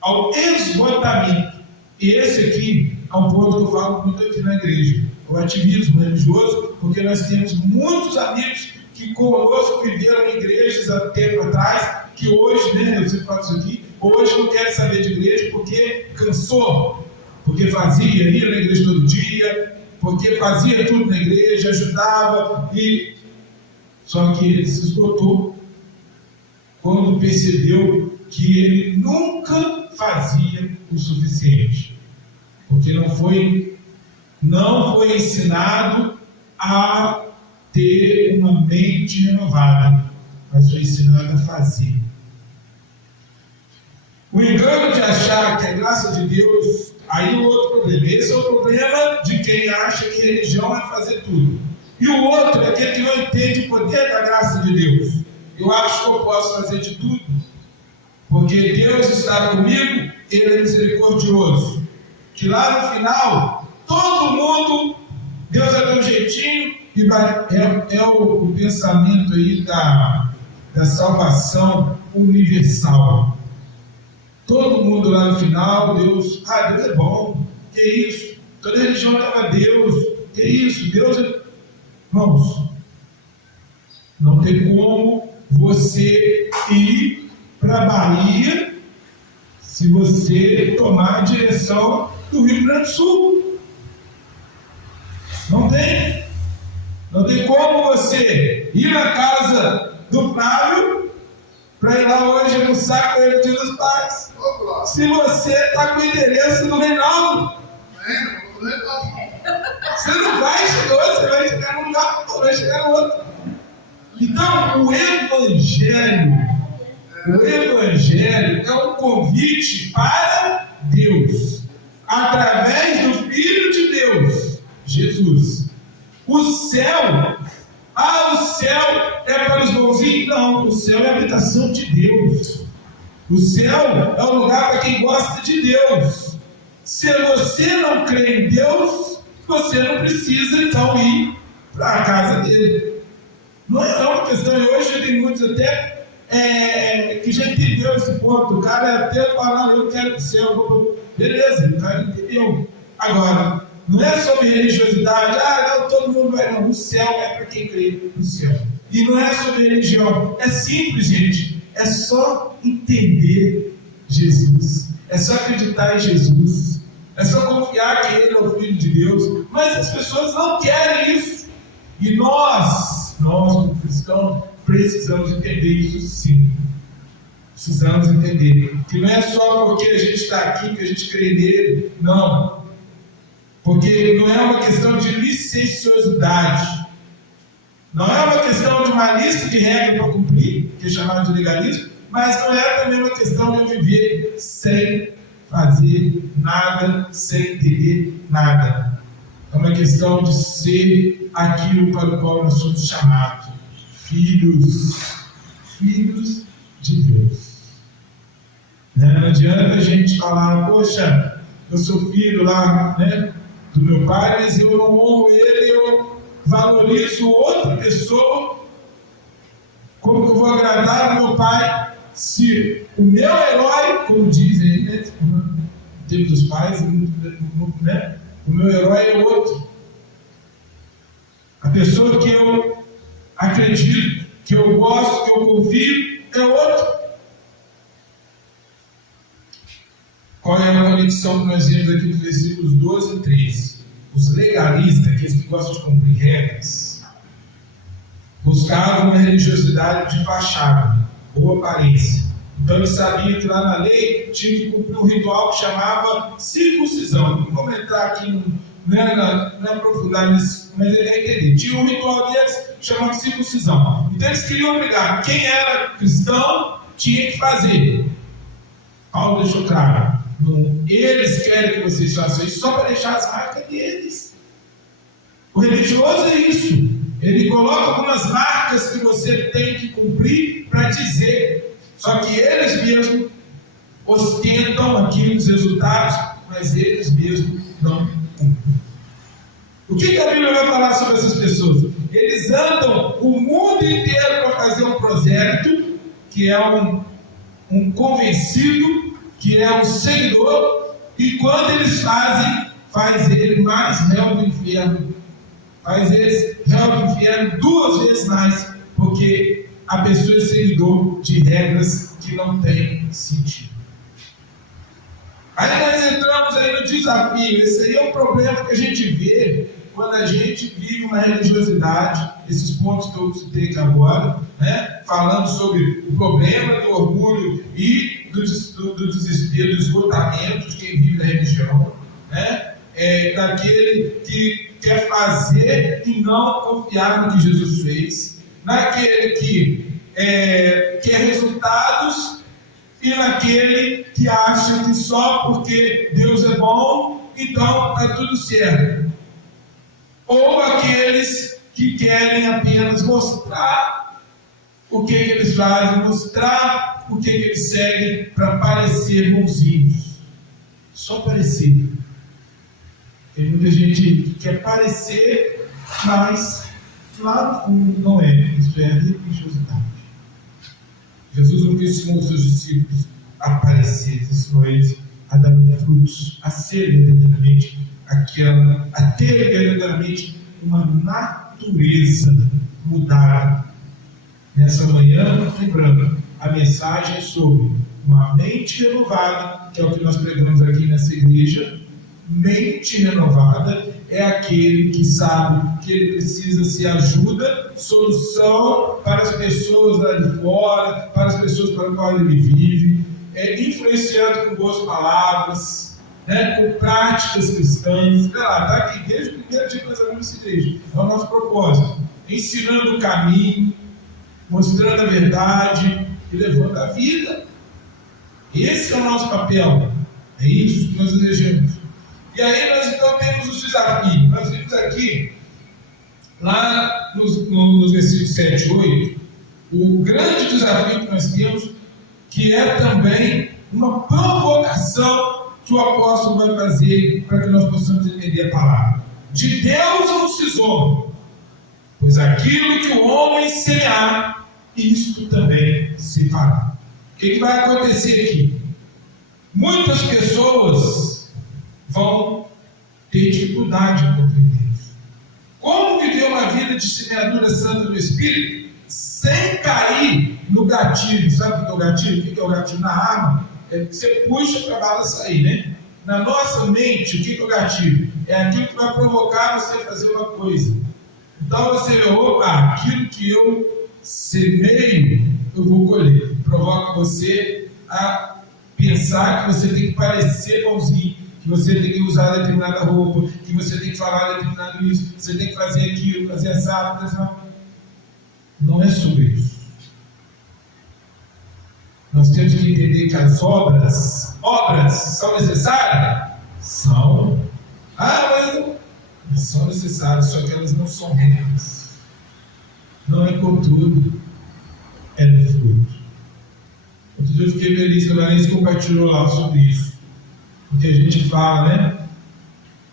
ao esgotamento. E esse aqui é um ponto que eu falo muito aqui na igreja, o ativismo religioso, porque nós temos muitos amigos que conosco viveram em igrejas há tempo atrás, que hoje, né, eu sempre falo isso aqui, hoje não quer saber de igreja porque cansou, porque fazia, ia na igreja todo dia, porque fazia tudo na igreja, ajudava, só que ele se esgotou quando percebeu que ele nunca fazia o suficiente, porque não foi ensinado a ter uma mente renovada, mas foi ensinado a fazer. O engano de achar que a graça de Deus, aí o outro problema. Esse é o problema de quem acha que religião é fazer tudo. E o outro é aquele que não entende o poder da graça de Deus. Eu acho que eu posso fazer de tudo, porque Deus está comigo, Ele é misericordioso. Que lá no final, todo mundo, Deus vai dar um jeitinho, e é o pensamento aí da salvação universal. Todo mundo lá no final, Deus é bom, que isso? Toda religião leva a Deus, que isso? Deus é... Vamos, não tem como você ir para a Bahia se você tomar a direção do Rio Grande do Sul. Não tem. Não tem como você ir na casa do Flávio para ir lá hoje almoçar com ele no Dia dos Pais. Se você está com o endereço do Reinaldo. Você não vai chegar, você vai chegar num lugar, vai chegar no outro. Então, o Evangelho é um convite para Deus, através do Filho de Deus, Jesus. O céu é para os bonzinhos? Não, o céu é a habitação de Deus. O céu é um lugar para quem gosta de Deus. Se você não crê em Deus, você não precisa então ir para a casa dele. Não é uma questão, e hoje tem muitos até que já entendeu esse ponto. O cara até fala, eu quero o céu, beleza, o cara entendeu. Agora, não é sobre religiosidade, não, todo mundo vai, não. O céu é para quem crê no céu. E não é sobre religião, é simples, gente. É só entender Jesus, é só acreditar em Jesus, é só confiar que Ele é o Filho de Deus. Mas as pessoas não querem isso. E nós como cristãos, precisamos entender isso sim. Precisamos entender que não é só porque a gente está aqui que a gente crê nele, não. Porque não é uma questão de licenciosidade, não é uma questão de uma lista de regras para cumprir, que é chamado de legalismo, mas não é também uma questão de eu viver sem fazer nada, sem entender nada. É uma questão de ser aquilo para o qual nós somos chamados, filhos de Deus. Não adianta a gente falar, poxa, eu sou filho lá, né, do meu pai, mas eu não honro ele, eu valorizo outra pessoa. Como que eu vou agradar o meu pai se o meu herói, como dizem, né, no tempo dos pais, né, o meu herói é outro. A pessoa que eu acredito, que eu gosto, que eu confio, é outro. Qual é a conexão que nós vemos aqui dos versículos 12 e 13? Os legalistas, aqueles que gostam de cumprir regras, buscavam uma religiosidade de fachada ou aparência. Então eles sabiam que lá na lei tinha que cumprir um ritual que chamava circuncisão. Não vamos entrar aqui, não é aprofundar nisso, mas ele vai entender. Tinha um ritual deles que chamava circuncisão. Então eles queriam obrigar quem era cristão tinha que fazer. Paulo deixou claro. Eles querem que vocês façam isso só para deixar as marcas deles. O religioso é isso. Ele coloca algumas marcas que você tem que cumprir para dizer. Só que eles mesmos ostentam aqui os resultados, mas eles mesmos não cumprem. O que a Bíblia vai falar sobre essas pessoas? Eles andam o mundo inteiro para fazer um prosélito, que é um convencido, que é um seguidor, e quando eles faz ele mais réu do inferno. Faz eles réu do inferno 2 vezes mais, porque a pessoa é seguidor de regras que não têm sentido. Aí nós entramos aí no desafio. Esse aí é o problema que a gente vê quando a gente vive uma religiosidade, esses pontos que eu citei aqui agora, né? Falando sobre o problema do orgulho e do desespero, do esgotamento de quem vive na religião, né? Daquele que quer fazer e não confiar no que Jesus fez, naquele que quer resultados e naquele que acha que só porque Deus é bom, então está tudo certo. Ou aqueles que querem apenas mostrar o que eles fazem, mostrar o que eles seguem para parecer bonzinhos. Só parecer. Tem muita gente que quer parecer, mas lá no fundo não é. Isso é religiosidade. Jesus nunca ensinou os seus discípulos a parecer, ensinou eles a dar frutos, a ser verdadeiramente a ter verdadeiramente uma natureza mudada. Nessa manhã, lembrando, a mensagem é sobre uma mente renovada, que é o que nós pregamos aqui nessa igreja. Mente renovada é aquele que sabe que ele precisa ser ajuda, solução para as pessoas lá de fora, para as pessoas para as quais ele vive, influenciando com boas palavras, né, com práticas cristãs. Está aqui desde o primeiro dia que nós abrimos essa igreja. É o nosso propósito, ensinando o caminho, mostrando a verdade e levando a vida. Esse é o nosso papel. É isso que nós desejamos. E aí nós então temos os desafios. Nós vimos aqui, lá nos versículos 7 e 8, o grande desafio que nós temos, que é também uma provocação que o apóstolo vai fazer para que nós possamos entender a palavra. De Deus não se zomba, pois aquilo que o homem semear, isto também se fará. O que vai acontecer aqui? Muitas pessoas vão ter dificuldade em compreender isso. Como viver uma vida de semeadura santa do Espírito sem cair no gatilho? Sabe o que é o gatilho? O que é o gatilho na arma? É que você puxa para a bala sair, né? Na nossa mente, o que é o gatilho? É aquilo que vai provocar você a fazer uma coisa. Então você vê, opa, aquilo que eu semeio, eu vou colher. Provoca você a pensar que você tem que parecer bonzinho, que você tem que usar determinada roupa, que você tem que falar determinado isso, que você tem que fazer aquilo, fazer essa. Não é sobre isso. Nós temos que entender que as obras são necessárias? São. Mas são necessárias, só que elas não são regras. Não é contudo, é no fruto. Outro dia eu fiquei feliz que a Vanessa compartilhou lá sobre isso. Porque a gente fala, né?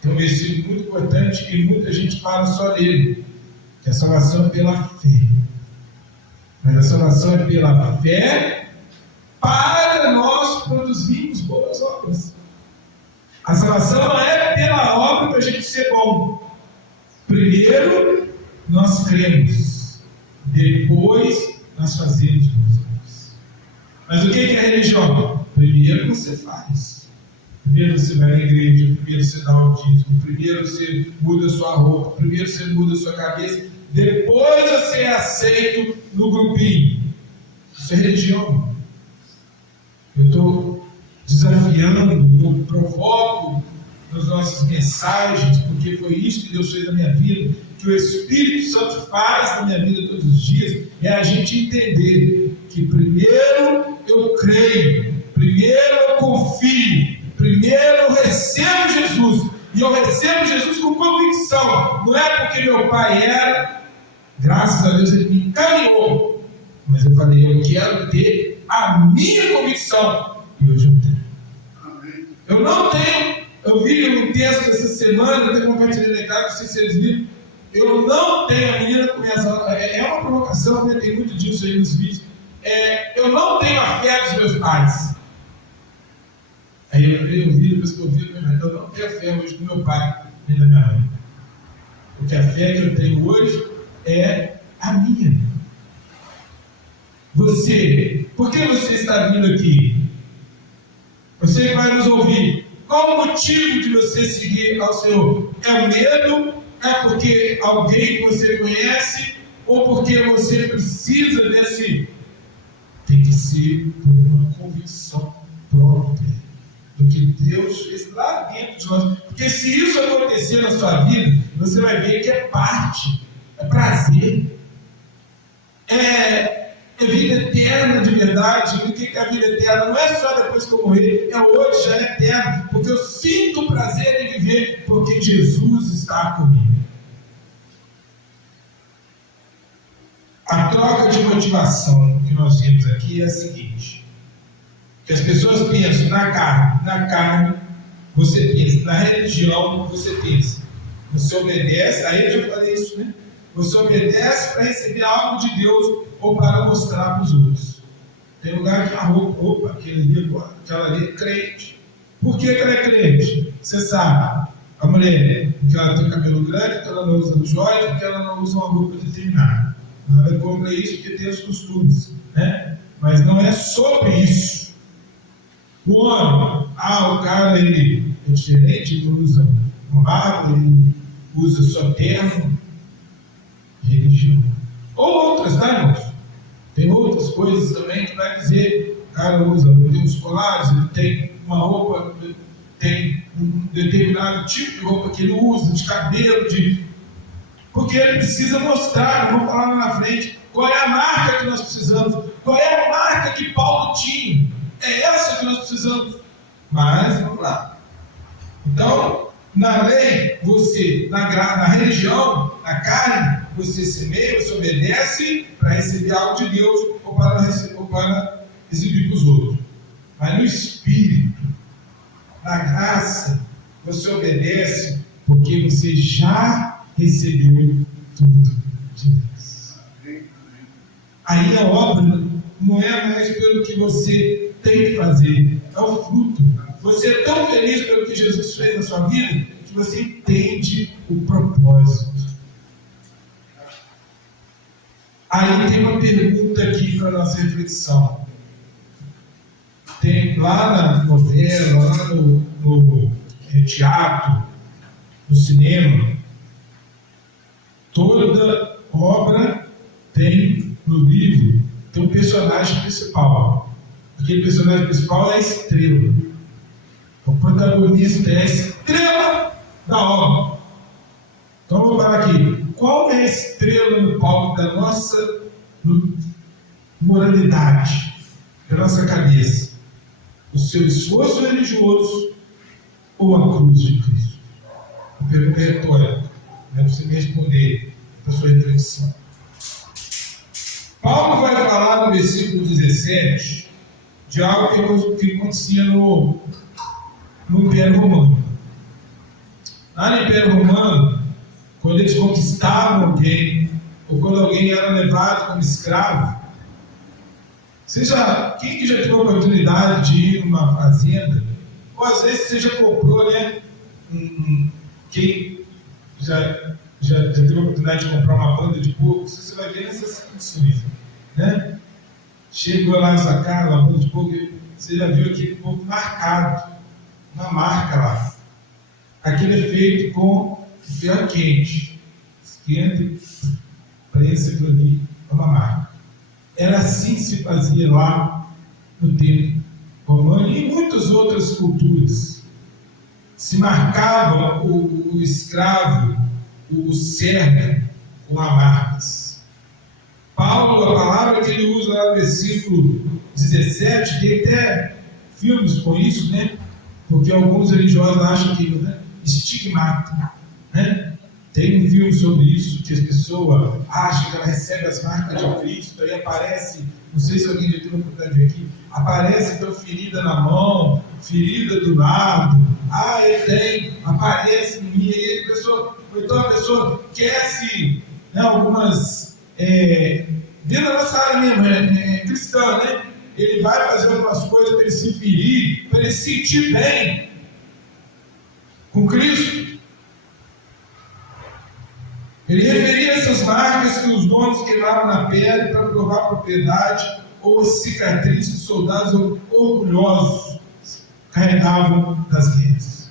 Tem um versículo muito importante e muita gente fala só nele, que a salvação é pela fé. Mas a salvação é pela fé para nós produzirmos boas obras. A salvação não é pela obra para a gente ser bom. Primeiro nós cremos, depois nós fazemos boas obras. Mas o que é a religião? Primeiro você faz. Primeiro você vai na igreja, primeiro você dá o dízimo, primeiro você muda a sua roupa, primeiro você muda a sua cabeça, depois você é aceito no grupinho. Isso é religião. Eu estou desafiando, eu provoco nas nossas mensagens, porque foi isso que Deus fez na minha vida, que o Espírito Santo faz na minha vida todos os dias, é a gente entender que primeiro eu creio, primeiro eu confio, primeiro eu recebo Jesus, e eu recebo Jesus com convicção. Não é porque meu pai era, graças a Deus ele me encaminhou, mas eu falei, eu quero ter a minha convicção, e hoje eu tenho. Eu vi um texto essa semana, eu até compartilhei em casa, não sei se vocês viram. Eu não tenho, a menina começa, é uma provocação, né? Tem muito disso aí nos vídeos. Eu não tenho a fé dos meus pais. Aí eu vi, depois que eu vi, eu não tenho a fé hoje do meu pai nem da minha mãe. Porque a fé que eu tenho hoje é a minha. Você, por que você está vindo aqui? Você que vai nos ouvir. Qual o motivo de você seguir ao Senhor? É o medo? É porque alguém que você conhece? Ou porque você precisa desse? Tem que ser por uma convicção própria do que Deus fez lá dentro de nós. Porque se isso acontecer na sua vida, você vai ver que é parte, é prazer, é vida eterna de verdade. E o que é a vida eterna? Não é só depois que eu morrer, é hoje, já é eterno, porque eu sinto prazer em viver, porque Jesus está comigo. A troca de motivação que nós vimos aqui é a seguinte: que as pessoas pensam na carne, você pensa, na religião, você pensa, você obedece, aí eu já falei isso, né? Você obedece para receber algo de Deus ou para mostrar para os outros. Tem lugar que a roupa, aquela ali é crente. Por que ela é crente? Você sabe, a mulher, porque ela tem cabelo grande, porque ela não usa joia, porque ela não usa uma roupa determinada. Nada contra isso, porque tem os costumes, né? Mas não é sobre isso. O homem, o cara, ele é diferente, ele usa uma barba, ele usa só terno, religião. Ou outras, tá, irmãos? Tem outras coisas também que vai dizer, o cara usa, tem os colares, ele tem uma roupa, tem um determinado tipo de roupa que ele usa, de cabelo, porque ele precisa mostrar, eu vou falar lá na frente, qual é a marca que nós precisamos, qual é a marca que Paulo tinha. É essa que nós precisamos. Mas, vamos lá. Então, na lei, você, na religião, na carne, você semeia, você obedece para receber algo de Deus ou para exibir para os outros. Mas no Espírito, na graça, você obedece porque você já recebeu tudo de Deus. Aí a obra não é mais pelo que você tem que fazer, é o fruto. Você é tão feliz pelo que Jesus fez na sua vida que você entende o propósito. Aí tem uma pergunta aqui para a nossa reflexão. Tem lá na novela, lá no teatro, no cinema, toda obra tem no livro, tem um personagem principal. Aquele personagem principal é a estrela. O protagonista é a estrela da obra. Então vou parar aqui. Qual é a estrela no palco da nossa moralidade, da nossa cabeça? O seu esforço religioso ou a cruz de Cristo? A pergunta é retórica, não é você me responder para a sua reflexão. Paulo vai falar no versículo 17 de algo que acontecia no Império Romano. Lá no Império Romano, quando eles conquistavam alguém, ou quando alguém era levado como escravo, quem que já teve a oportunidade de ir numa fazenda, ou às vezes você já comprou, né? Quem já teve a oportunidade de comprar uma banda de porco, você vai ver nessas condições, né? Chegou lá na sua casa, uma banda de porco, você já viu aquele porco marcado, uma marca lá. Aquilo é feito com ferro quente. Esquenta e prensa aquilo ali, é uma marca. Era assim que se fazia lá no tempo romano e em muitas outras culturas. Se marcava o escravo, o servo, com marcas. Paulo, a palavra que ele usa lá no versículo 17, tem até filmes com isso, né? Porque alguns religiosos acham que, né, estigmata, né? Tem um filme sobre isso, que as pessoas acham que ela recebe as marcas de Cristo, aí aparece, não sei se alguém já teve a oportunidade de ver aqui, aparece então ferida na mão, ferida do lado, ele tem, aparece em mim, aí então a pessoa quer se, algumas, dentro da nossa área mesmo, cristã, né? Ele vai fazer algumas coisas para ele se ferir, para ele se sentir bem com Cristo. Ele referia essas marcas que os donos queimavam na pele para provar a propriedade ou as cicatrizes que os soldados orgulhosos carregavam das guerras.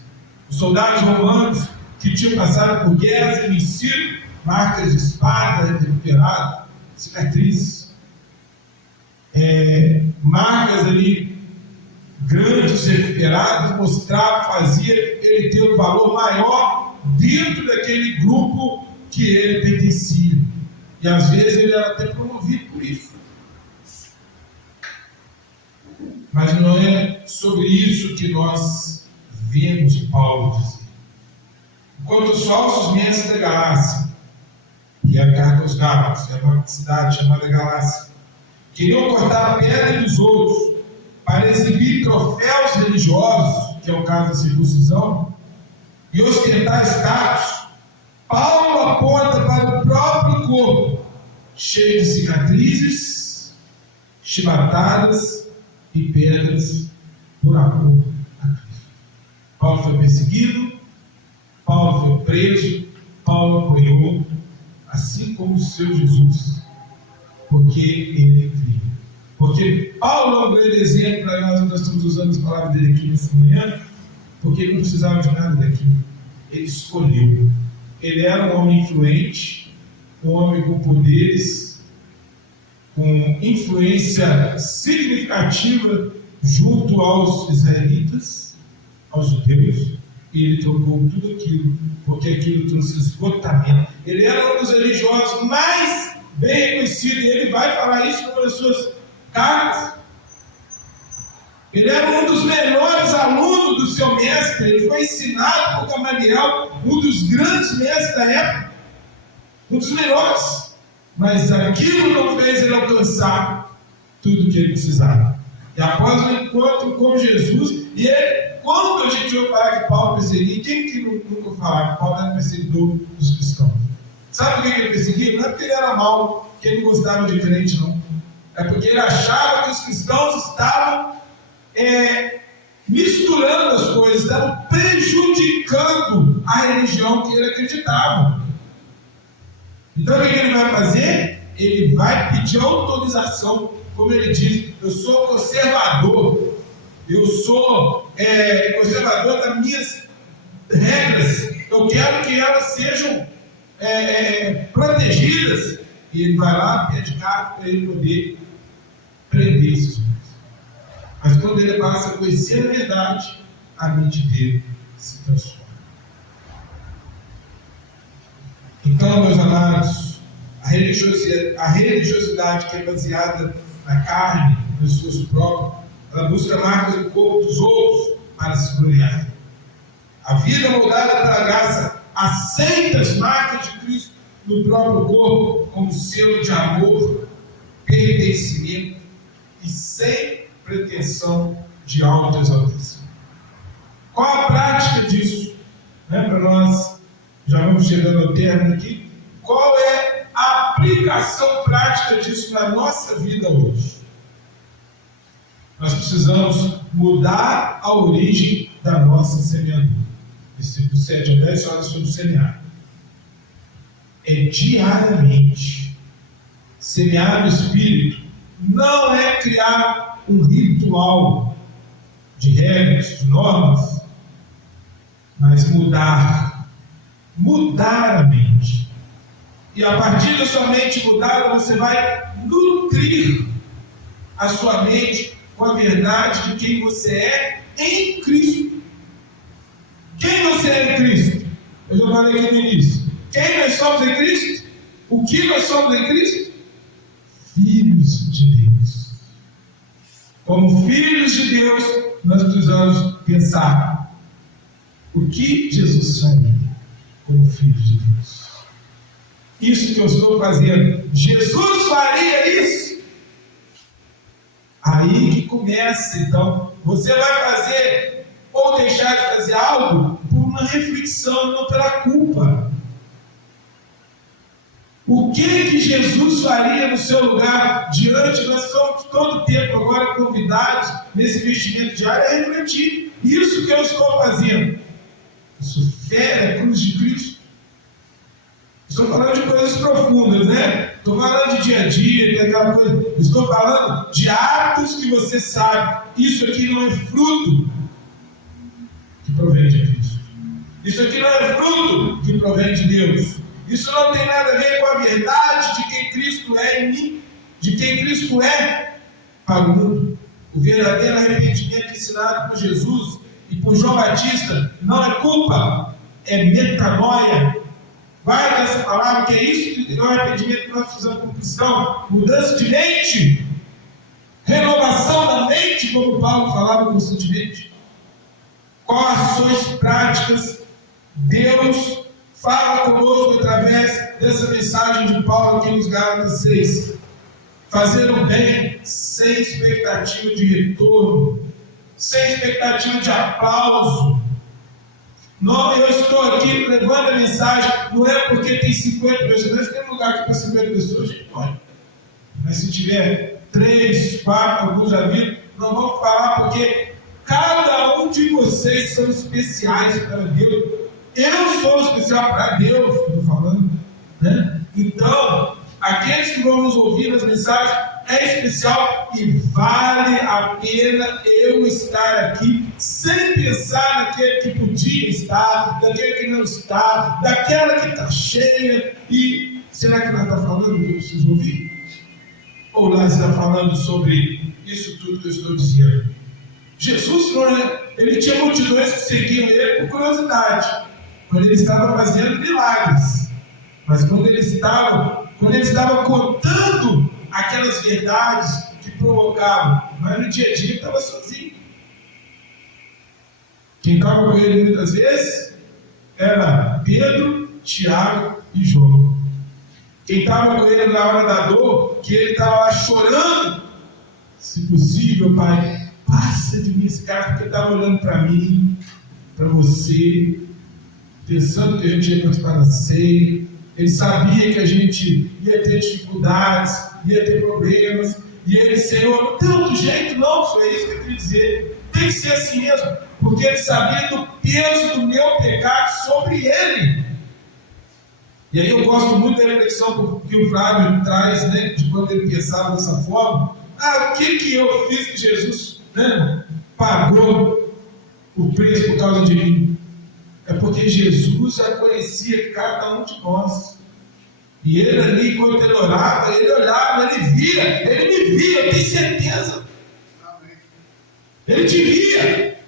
Os soldados romanos que tinham passado por guerras e vencido, marcas de espada recuperada, cicatrizes, marcas ali grandes recuperadas, fazia ele ter um valor maior dentro daquele grupo que ele pertencia. E às vezes ele era até promovido por isso. Mas não é sobre isso que nós vemos Paulo dizer. Enquanto os falsos mestres da Galácia, que é a carta aos Gálatas, é uma cidade chamada Galácia, queriam cortar a pele dos outros para exibir troféus religiosos, que é o caso da circuncisão, e ostentar status, Paulo aponta para o próprio corpo, cheio de cicatrizes, chibatadas e pedras por amor a Cristo. Paulo foi perseguido, Paulo foi preso, Paulo apoiou, assim como o seu Jesus, porque ele cria. Porque Paulo é um grande exemplo para nós estamos usando as palavras dele aqui nessa manhã, porque ele não precisava de nada daquilo, ele escolheu. Ele era um homem influente, um homem com poderes, com influência significativa junto aos israelitas, aos judeus, e ele trocou tudo aquilo, porque aquilo trouxe esgotamento. Ele era um dos religiosos mais bem reconhecidos, e ele vai falar isso numa das suas cartas. Ele era um dos melhores alunos do seu mestre, ele foi ensinado por Gamaliel, um dos grandes mestres da época, um dos melhores, mas aquilo não fez ele alcançar tudo que ele precisava. E após o encontro com Jesus, e ele, quando a gente ouve falar que Paulo perseguia, quem que nunca falar que Paulo era perseguidor dos cristãos? Sabe por que ele perseguia? Não é porque ele era mau, que ele não gostava de crente, não. É porque ele achava que os cristãos estavam misturando as coisas, estavam prejudicando a religião que ele acreditava. Então o que ele vai fazer? Ele vai pedir autorização, como ele diz, eu sou conservador, eu sou conservador das minhas regras, eu quero que elas sejam protegidas. E ele vai lá, pede carta para ele poder prender esses homens. Mas quando ele passa a conhecer a verdade, a mente dele se transforma. Então, meus amados, a religiosidade que é baseada na carne, no esforço próprio, ela busca marcas do corpo dos outros para se gloriar. A vida moldada pela graça aceita as marcas de Cristo no próprio corpo como selo de amor, pertencimento e sem pretensão de autoexaltação. Qual a prática disso? Para nós, já vamos chegando ao término aqui. Qual é a aplicação prática disso na nossa vida hoje? Nós precisamos mudar a origem da nossa semeadura. Versículo 7 ao 10 fala sobre semear. Diariamente. Semear no Espírito não é criar um ritual de regras, de normas, mas mudar a mente. E a partir da sua mente mudada, você vai nutrir a sua mente com a verdade de quem você é em Cristo. Quem você é em Cristo? Eu já falei aqui no início. Quem nós somos em Cristo? O que nós somos em Cristo? Filhos de Deus. Como filhos de Deus, nós precisamos pensar o que Jesus faria como filhos de Deus. Isso que eu estou fazendo, Jesus faria isso? Aí que começa então Você vai fazer ou deixar de fazer algo por uma reflexão, não pela culpa. O que Jesus faria no seu lugar diante? Nós somos todo o tempo agora convidados nesse investimento diário a refletir. Isso que eu estou fazendo, isso fere a cruz de Cristo. Estou falando de coisas profundas, né? Estou falando de dia a dia, de aquela coisa. Estou falando de atos que você sabe. Isso aqui não é fruto que provém de Cristo. Isso aqui não é fruto que provém de Deus. Isso não tem nada a ver com a verdade de quem Cristo é em mim, de quem Cristo é para o mundo. O verdadeiro arrependimento ensinado por Jesus e por João Batista não é culpa, é metanoia. Guarda essa palavra, que é isso que é o arrependimento que nós precisamos como cristão: mudança de mente, renovação da mente, como Paulo falava constantemente. Com ações práticas, Deus fala conosco através dessa mensagem de Paulo aqui nos Gálatas 6. Fazer o bem sem expectativa de retorno, sem expectativa de aplauso. Não, eu estou aqui levando a mensagem, não é porque tem 50 pessoas, nós temos lugar aqui para 50 pessoas, a gente pode. Mas se tiver 3, 4, alguns já viram, não vamos falar, porque cada um de vocês são especiais para Deus. Eu sou especial para Deus, estou falando, né? Então, aqueles que vão nos ouvir nas mensagens, é especial e vale a pena eu estar aqui sem pensar naquele que podia estar, daquele que não está, daquela que está cheia. E será que ela está falando o que eu preciso ouvir? Ou lá está falando sobre isso tudo que eu estou dizendo? Jesus, ele tinha multidões que seguiam ele por curiosidade, quando ele estava fazendo milagres. Mas quando ele estava contando aquelas verdades que provocavam, mas no dia a dia ele estava sozinho. Quem estava com ele muitas vezes era Pedro, Tiago e João. Quem estava com ele na hora da dor, que ele estava lá chorando: se possível, Pai, passa de mim esse cara, porque ele estava olhando para mim, para você, pensando que a gente ia participar da ceia. Ele sabia que a gente ia ter dificuldades, ia ter problemas, e ele: Senhor, não tem outro jeito, não, foi isso que eu queria dizer, tem que ser assim mesmo, porque ele sabia do peso do meu pecado sobre ele. E aí eu gosto muito da reflexão que o Flávio traz, né, de quando ele pensava dessa forma. O que eu fiz que Jesus, né, pagou o preço por causa de mim? É porque Jesus já conhecia cada um de nós. E ele ali, enquanto ele orava, ele olhava, ele via, ele me via, eu tenho certeza. Ele te via.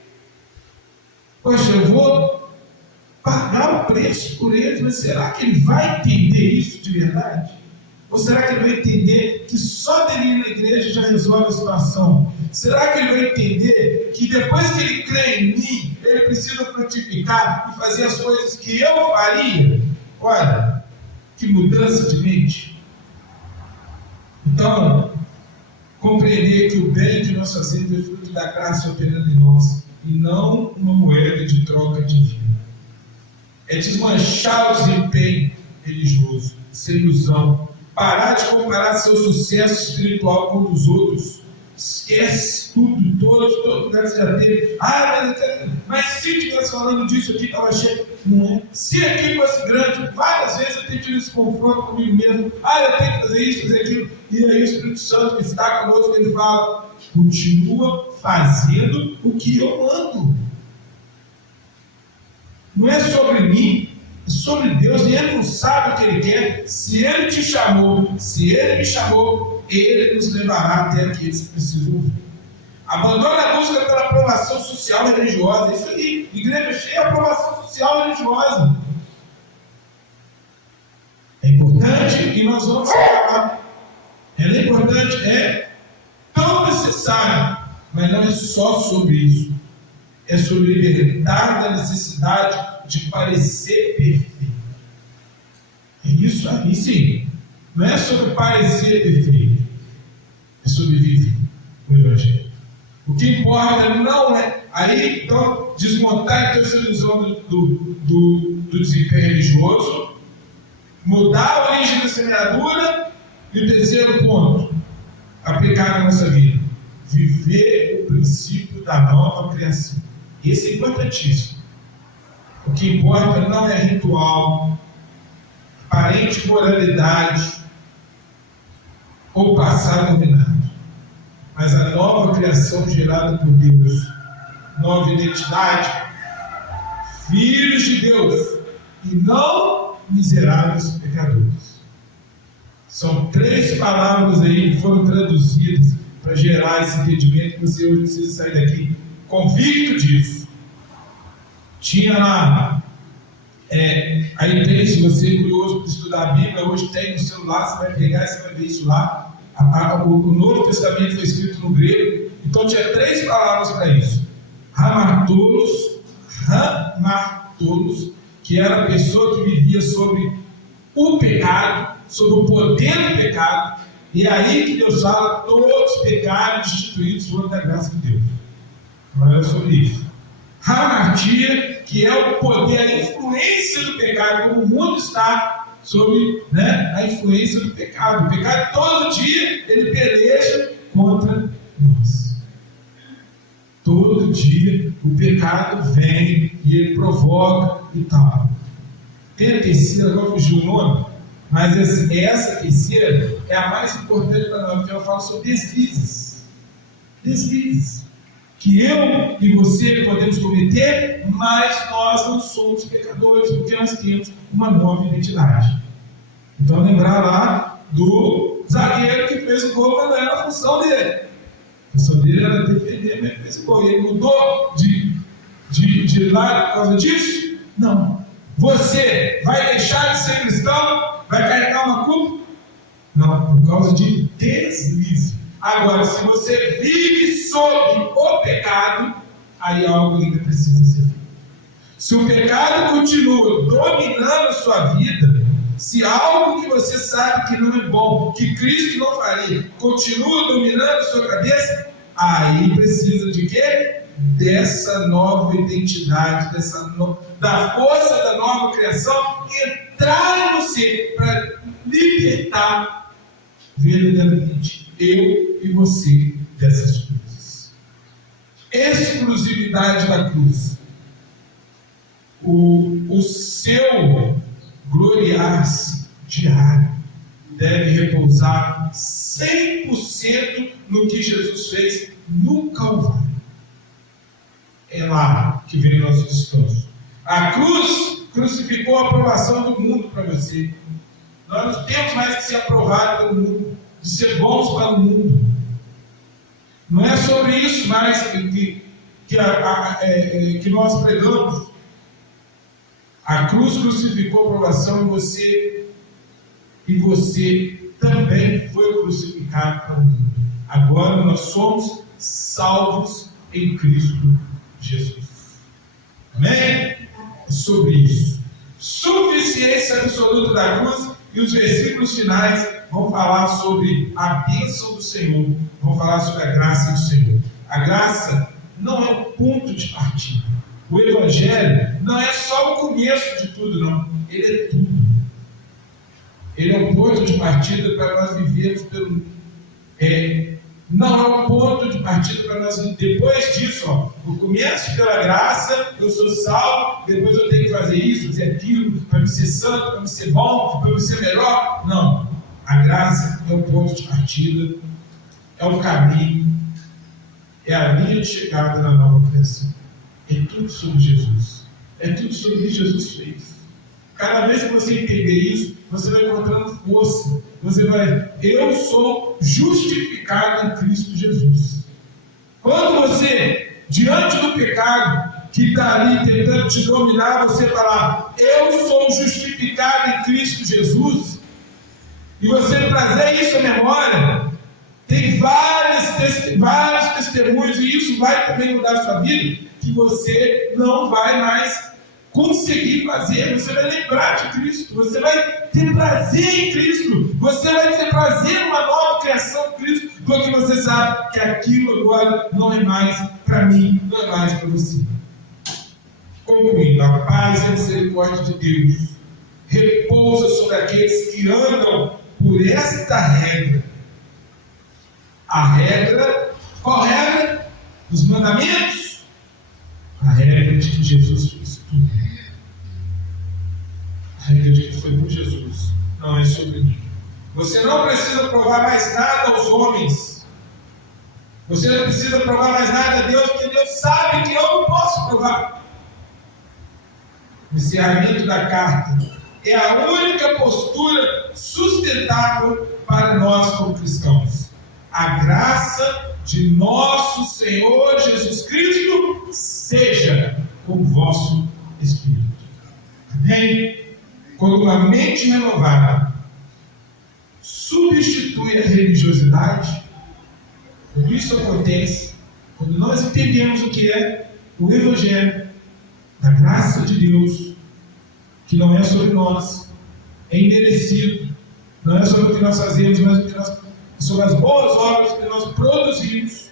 Poxa, eu vou pagar o preço por ele, mas será que ele vai entender isso de verdade? Ou será que ele vai entender que só dele ir na igreja já resolve a situação? Será que ele vai entender que depois que ele crê em mim, ele precisa frutificar e fazer as coisas que eu faria? Olha, que mudança de mente. Então, compreender que o bem que nós fazemos é fruto da graça operando em nós, e não uma moeda de troca divina. É desmanchar o desempenho religioso, sem ilusão, parar de comparar seu sucesso espiritual com o dos outros. Esquece tudo, todo lugar que já teve. Mas se estivesse falando disso aqui, estava cheio. Não é? Se aqui fosse grande, várias vezes eu tenho tido esse confronto comigo mesmo. Eu tenho que fazer isso, fazer aquilo. E aí o Espírito Santo que está conosco, ele fala: continua fazendo o que eu mando. Não é sobre mim, é sobre Deus. E Ele não sabe o que Ele quer. Se Ele te chamou, se Ele me chamou, Ele nos levará até aqueles que precisam ouvir. Abandone a busca pela aprovação social e religiosa. Isso aí, igreja cheia de aprovação social e religiosa. É importante e nós vamos falar. Ela é importante, é tão necessário, mas não é só sobre isso. É sobre libertar da necessidade de parecer perfeito. É isso aí, sim. Não é sobre parecer perfeito, é sobre viver o Evangelho. O que importa não é. Aí, então, desmontar então, essa ilusão do desempenho religioso, mudar a origem da semeadura, e o terceiro ponto, aplicar na nossa vida: viver o princípio da nova criação. Esse é importantíssimo. O que importa não é ritual, aparente moralidade ou passado dominado, mas a nova criação gerada por Deus, nova identidade, filhos de Deus e não miseráveis pecadores. São 3 palavras aí que foram traduzidas para gerar esse entendimento que você hoje precisa sair daqui convicto disso. Tinha lá, aí tem, se você é curioso para estudar a Bíblia, hoje tem no celular, você vai pegar e você vai ver isso lá. O Novo Testamento foi escrito no grego, então tinha 3 palavras para isso. Hamartolos, que era a pessoa que vivia sobre o pecado, sobre o poder do pecado, e é aí que Deus fala: todos os pecados destituídos foram da graça de Deus. Não era sobre isso. Hamartia, que é o poder, a influência do pecado, como o mundo está sobre a influência do pecado. O pecado todo dia ele peleja contra nós. Todo dia o pecado vem e ele provoca e tal. Tem a terceira, agora fugiu o nome, mas essa terceira é a mais importante para nós, porque ela fala sobre deslizes. Deslizes. Que eu e você podemos cometer, mas nós não somos pecadores, porque nós temos uma nova identidade. Então, lembrar lá do zagueiro que fez o gol, mas não era a função dele. A função dele era defender, mas fez o gol. E ele mudou de lado por causa disso? Não. Você vai deixar de ser cristão? Vai carregar uma culpa? Não, por causa de deslize. Agora, se você vive sob o pecado, aí algo ainda precisa ser feito. Se o pecado continua dominando a sua vida, se algo que você sabe que não é bom, que Cristo não faria, continua dominando a sua cabeça, aí precisa de quê? Dessa nova identidade, da força da nova criação, entrar em você para libertar verdadeiramente eu e você dessas coisas. Exclusividade da cruz. O seu gloriar-se diário deve repousar 100% no que Jesus fez no Calvário. É lá que vem o nosso descanso. A cruz crucificou a aprovação do mundo para você. Nós não temos mais que ser aprovados pelo mundo, de ser bons para o mundo. Não é sobre isso mais que nós pregamos. A cruz crucificou a aprovação e você também foi crucificado para o mundo. Agora nós somos salvos em Cristo Jesus. Amém? É sobre isso. Suficiência absoluta da cruz, e os versículos finais vão falar sobre a bênção do Senhor, vão falar sobre a graça do Senhor. A graça não é o ponto de partida. O Evangelho não é só o começo de tudo, não. Ele é tudo. Ele é o ponto de partida para nós vivermos não é um ponto de partida para nós. Depois disso, eu começo pela graça, eu sou salvo, depois eu tenho que fazer isso, fazer aquilo, para me ser santo, para me ser bom, para me ser melhor. Não. A graça é o ponto de partida, é o caminho, é a linha de chegada da nova criação. É tudo sobre Jesus. É tudo sobre o que Jesus fez. Cada vez que você entender isso, você vai encontrando força. Eu sou justificado em Cristo Jesus. Quando você, diante do pecado que está ali tentando te dominar, você falar: eu sou justificado em Cristo Jesus, e você trazer isso à memória, tem vários testemunhos, e isso vai também mudar a sua vida, que você não vai mais conseguir fazer. Você vai lembrar de Cristo, você vai ter prazer em Cristo, você vai ter prazer numa nova criação em Cristo, porque você sabe que aquilo agora não é mais para mim, não é mais para você. Concluindo, a paz e a misericórdia de Deus repousa sobre aqueles que andam por esta regra. A regra, qual regra? Os mandamentos. A regra de que Jesus fez tudo. A regra de que foi por Jesus, não é sobre mim. Você não precisa provar mais nada aos homens. Você não precisa provar mais nada a Deus, porque Deus sabe que eu não posso provar. O encerramento da carta é a única postura sustentável para nós como cristãos. A graça de nosso Senhor Jesus Cristo seja com o vosso espírito. Amém? Quando a mente renovada substitui a religiosidade, quando isso acontece, quando nós entendemos o que é o Evangelho, da graça de Deus, que não é sobre nós, é imerecido, não é sobre o que nós fazemos, mas sobre as boas obras que nós produzimos,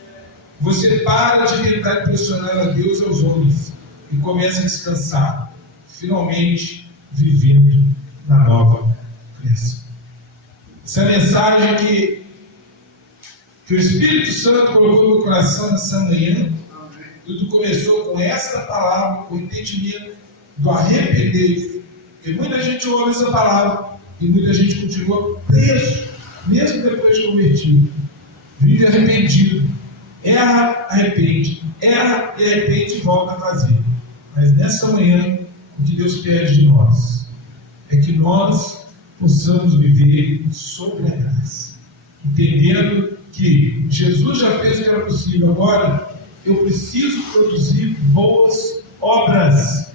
você para de tentar impressionar a Deus e aos homens e começa a descansar, finalmente vivendo na nova criação. Essa mensagem que o Espírito Santo colocou no coração nessa manhã, tudo começou com essa palavra, com o entendimento do arrepender. Porque muita gente ouve essa palavra e muita gente continua preso, mesmo depois de convertido. Vive arrependido. Erra, arrepende. Erra e arrepende e volta a fazer. Mas nessa manhã, o que Deus pede de nós é que nós possamos viver sobre a graça, entendendo que Jesus já fez o que era possível. Agora eu preciso produzir boas obras.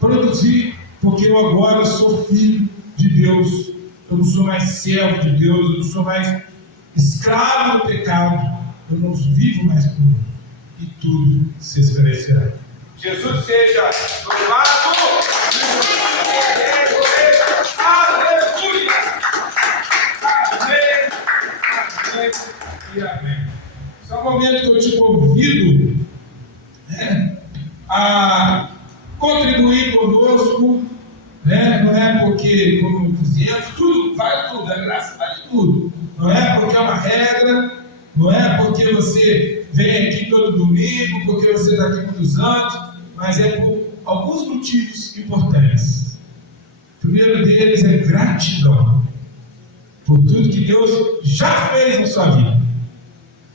Produzir, porque eu agora sou filho de Deus. Eu não sou mais servo de Deus. Eu não sou mais escravo do pecado. Eu não vivo mais por mim. E tudo se esclarecerá. Jesus seja louvado. Aleluia. Amém. Amém e amém. Só um momento que eu te convido a contribuir conosco, não é porque, como dizemos, tudo, vale tudo, a graça vale tudo. Não é porque é uma regra, não é porque você vem aqui todo domingo, porque você está aqui muitos anos, mas é por alguns motivos importantes. O primeiro deles é gratidão por tudo que Deus já fez na sua vida.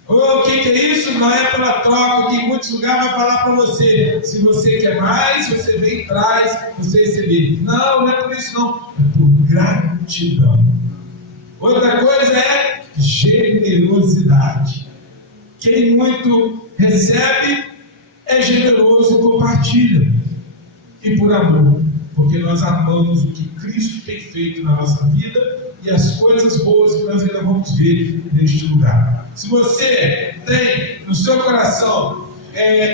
O que é isso? Não é pela troca, que em muitos lugares vai falar para você. Se você quer mais, você vem e traz, você receber. Não, não é por isso não. É por gratidão. Outra coisa é generosidade. Quem muito recebe é generoso e compartilha. E por amor, porque nós amamos o que Cristo tem feito na nossa vida e as coisas boas que nós ainda vamos ver neste lugar. Se você tem no seu coração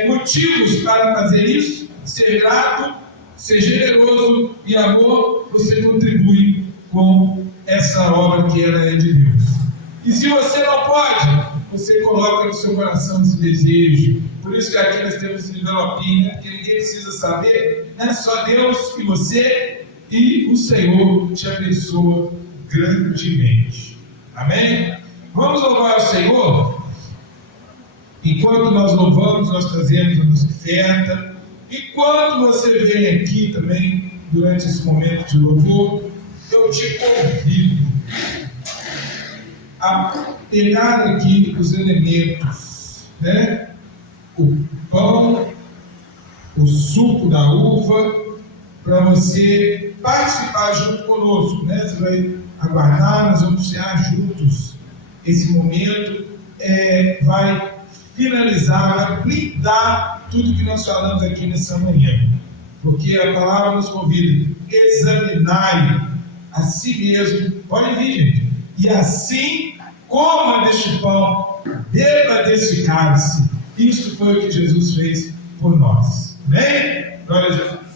motivos para fazer isso, ser grato, ser generoso e amor, você contribui com essa obra que ela é de Deus. E se você não pode, você coloca no seu coração esse desejo. Por isso que aqui nós temos esse envelopinho, que ninguém precisa saber, só Deus e você, e o Senhor te abençoa grandemente. Amém? Vamos louvar o Senhor? Enquanto nós louvamos, nós trazemos a nossa oferta. Enquanto você vem aqui também, durante esse momento de louvor, eu te convido a pegar aqui os elementos, o pão, o suco da uva, para você participar junto conosco, Você vai aguardar, nós vamos cear juntos. Esse momento vai finalizar, vai blindar tudo que nós falamos aqui nessa manhã, porque a palavra nos convida: examinai a si mesmo. Pode vir, gente. E assim, coma deste pão, beba deste cálice. Isto foi o que Jesus fez por nós. Amém? Glória a Jesus.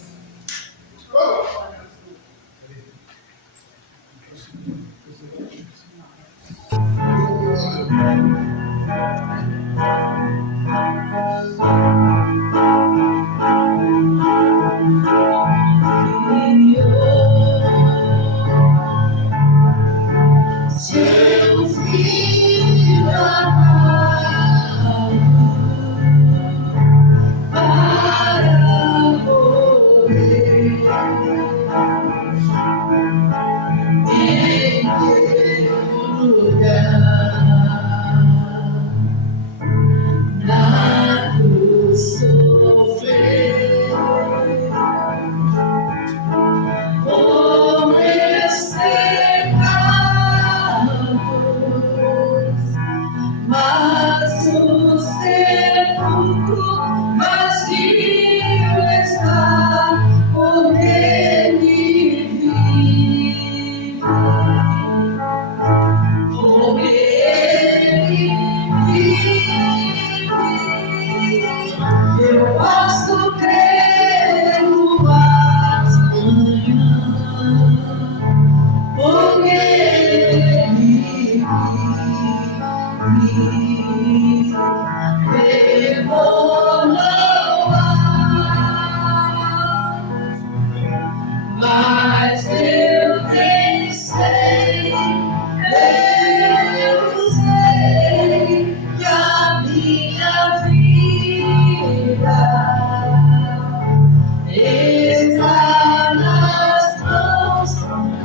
Seu filho amado para morrer em teu lugar, na cruz sofrer por meus pecados, mas o sepulcro vazio está, porque ele vive, porque ele vive. Eu posso crer no amanhã, porque ele vive. Temor não há, mas eu bem sei que a minha vida está nas mãos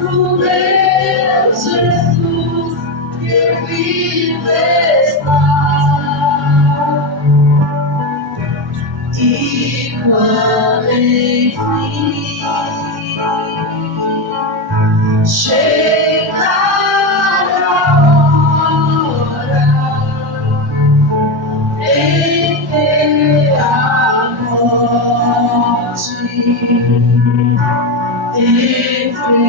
do meu Jesus, que vive está. E quando enfim chegar a hora em que a morte enfrentarei,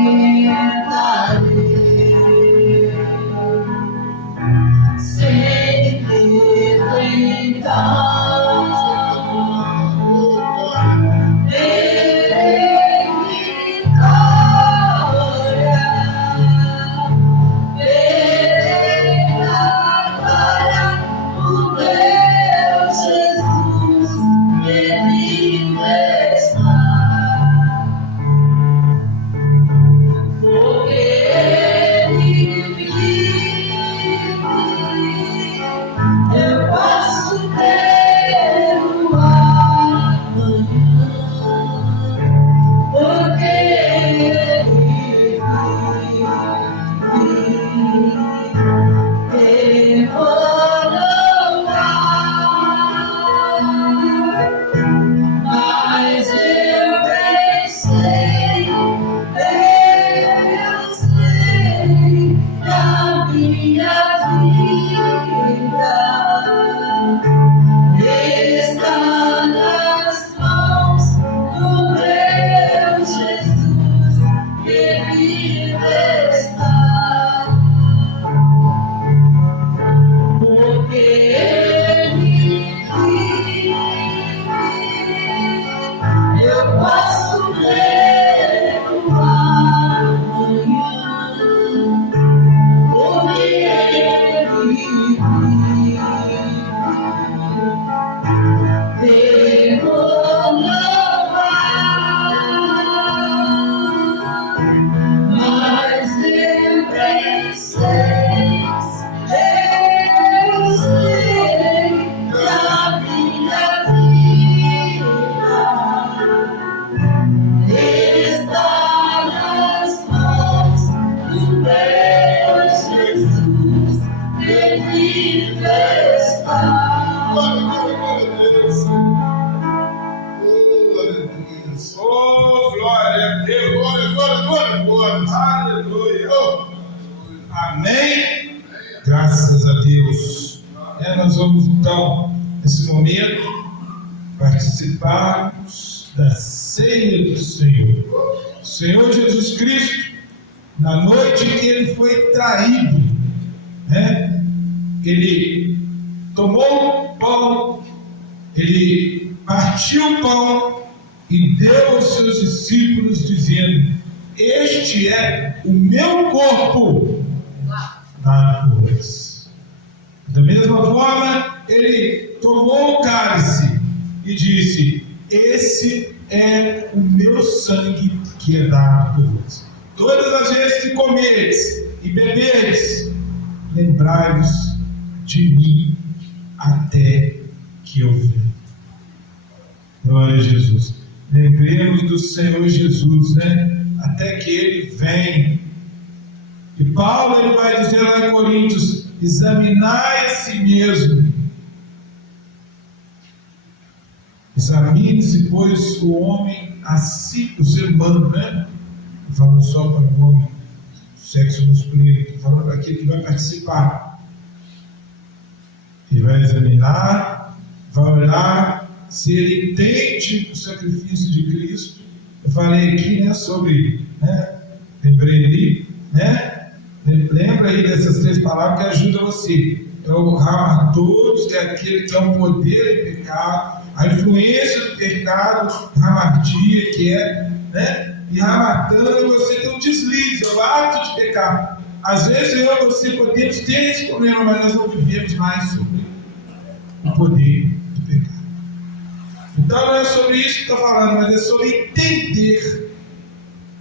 sem medo então terei vitória, verei na glória o meu Jesus, que vive está. Porque ele vive, eu posso ter o amanhã, porque ele vive. Temor não há, mas eu bem sei que a minha vida está nas mãos do meu Jesus, que vive está. Porque ele vive, eu posso ver o amanhã, porque ele vive. Temor não há, mas eu bem sei que a minha vida está nas mãos do meu Jesus, que vive está. Oh, glória a Deus. Glória. Aleluia. Oh, amém. Graças a Deus. Nós vamos então, nesse momento, participarmos da ceia do Senhor. O Senhor Jesus Cristo, na noite que ele foi traído, né? Ele tomou o pão, ele partiu o pão e deu aos seus discípulos, dizendo: este é o meu corpo dado por vós. Da mesma mesma forma, ele tomou o cálice e disse: esse é o meu sangue que é dado por vós. Todas as vezes que comeres e beberes, lembrai-vos de mim até que eu venha. Glória a Jesus. Lembremos do Senhor Jesus, né? Até que Ele venha. E Paulo ele vai dizer lá em Coríntios: examinai a si mesmo. Examine-se, pois, o homem a si, o ser humano, né? Não falando só para o homem, sexo masculino, estou falando para aquele que vai participar. Ele vai examinar, vai olhar se ele entende o sacrifício de Cristo. Eu falei aqui, né, sobre, né, lembrei ali, né, lembra aí dessas 3 palavras que ajudam você. É o Ramatos, que é aquele que é o poder do pecado, a influência do pecado, Ramartia, que é, né, e Ramatana, você tem um deslize, é o ato de pecar. Às vezes eu e você podemos ter esse problema, mas nós não vivemos mais sobre o poder do pecado. Então não é sobre isso que estou falando, mas é sobre entender.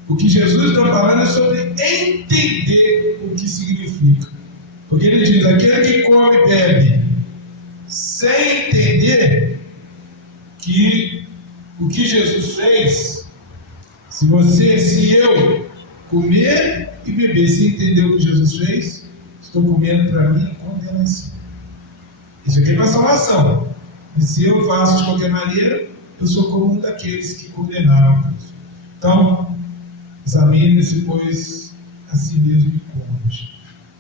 O que Jesus está falando é sobre entender o que significa. Porque ele diz: aquele que come e bebe sem entender que o que Jesus fez, se eu comer e beber sem entender o que Jesus fez, estou comendo para mim condenação. Isso aqui é para salvação. E se eu faço de qualquer maneira, eu sou como um daqueles que condenaram Cristo. Então, examine-se, pois, a si mesmo e cônjuge.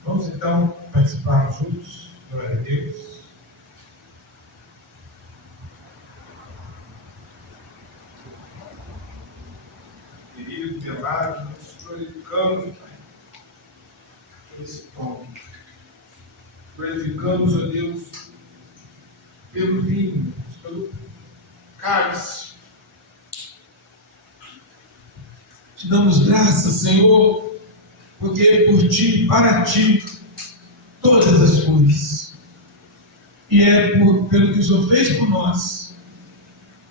Vamos então participar juntos. Glória a Deus. Querido, meu amado, nós glorificamos, Pai, por esse pão. Glorificamos, ó Deus, pelo vinho, pelo cálice. Te damos graças, Senhor, porque por ti, para ti, todas as coisas. E é pelo que o Senhor fez por nós,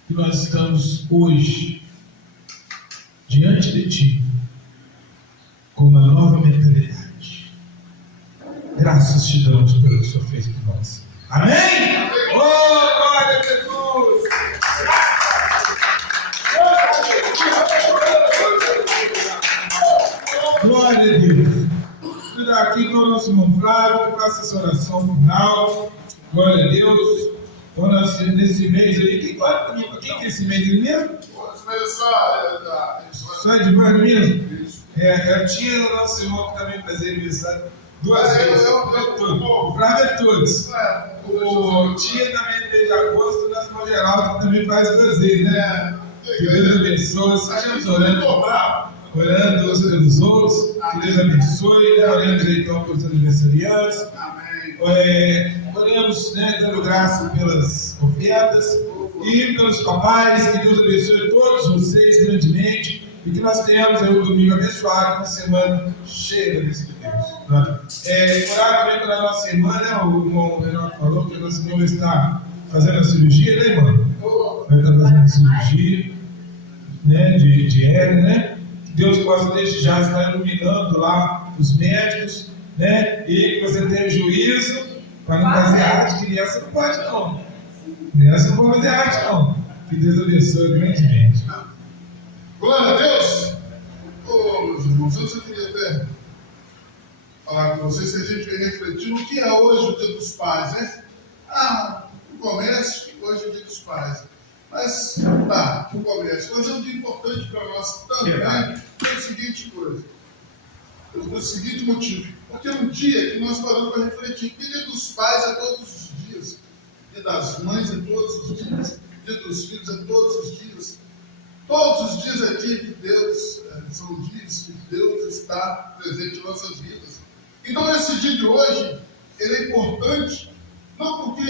que nós estamos hoje diante de ti, com uma nova mentalidade. Graças te damos pelo que o Senhor fez por nós. Amém? Oh, glória a Jesus! Glória a Deus. Tudo aqui com o nosso irmão Flávio, que faça essa oração final. Glória a Deus. Então, nesse mês aí, quem que é esse mês aí mesmo? Esse mês é só de banho mesmo? Eu tinha o nosso irmão que também fazia aniversário 2 vezes. O Flávio é todos. O Tia também no mês de agosto, o nosso irmão Geraldo também faz 2 vezes, né? Que Deus abençoe. Estamos orando uns pelos outros. Que Deus abençoe. Orando direitão pelos aniversariantes. Oremos, né, dando graça pelas ofertas e pelos papais. Que Deus abençoe todos vocês grandemente. E que nós tenhamos aí um domingo abençoado, uma semana cheia da bênção de Deus. Orar também pela nossa irmã, né? O irmão Renato falou que a nossa irmã está fazendo a cirurgia, né, irmão? Vai estar fazendo a cirurgia, né, de hérnia, né? Que Deus possa desde já estar iluminando lá os médicos, né? E que você tenha juízo para não fazer arte. Criança não pode, não. Criança não pode fazer arte, não. Que Deus abençoe grandemente. Glória a Deus! Meus irmãos, eu queria até falar com vocês, se a gente vem refletir no que é hoje o Dia dos Pais, né? No comércio, hoje é o Dia dos Pais. Mas, no comércio, hoje é um dia importante para nós também, pela seguinte coisa, pelo seguinte motivo, porque é um dia que nós paramos para refletir, que Dia dos Pais é todos os dias, Dia das Mães é todos os dias, Dia dos Filhos é todos os dias. Todos os dias aqui que Deus, são dias que Deus está presente em nossas vidas. Então esse dia de hoje, ele é importante, não porque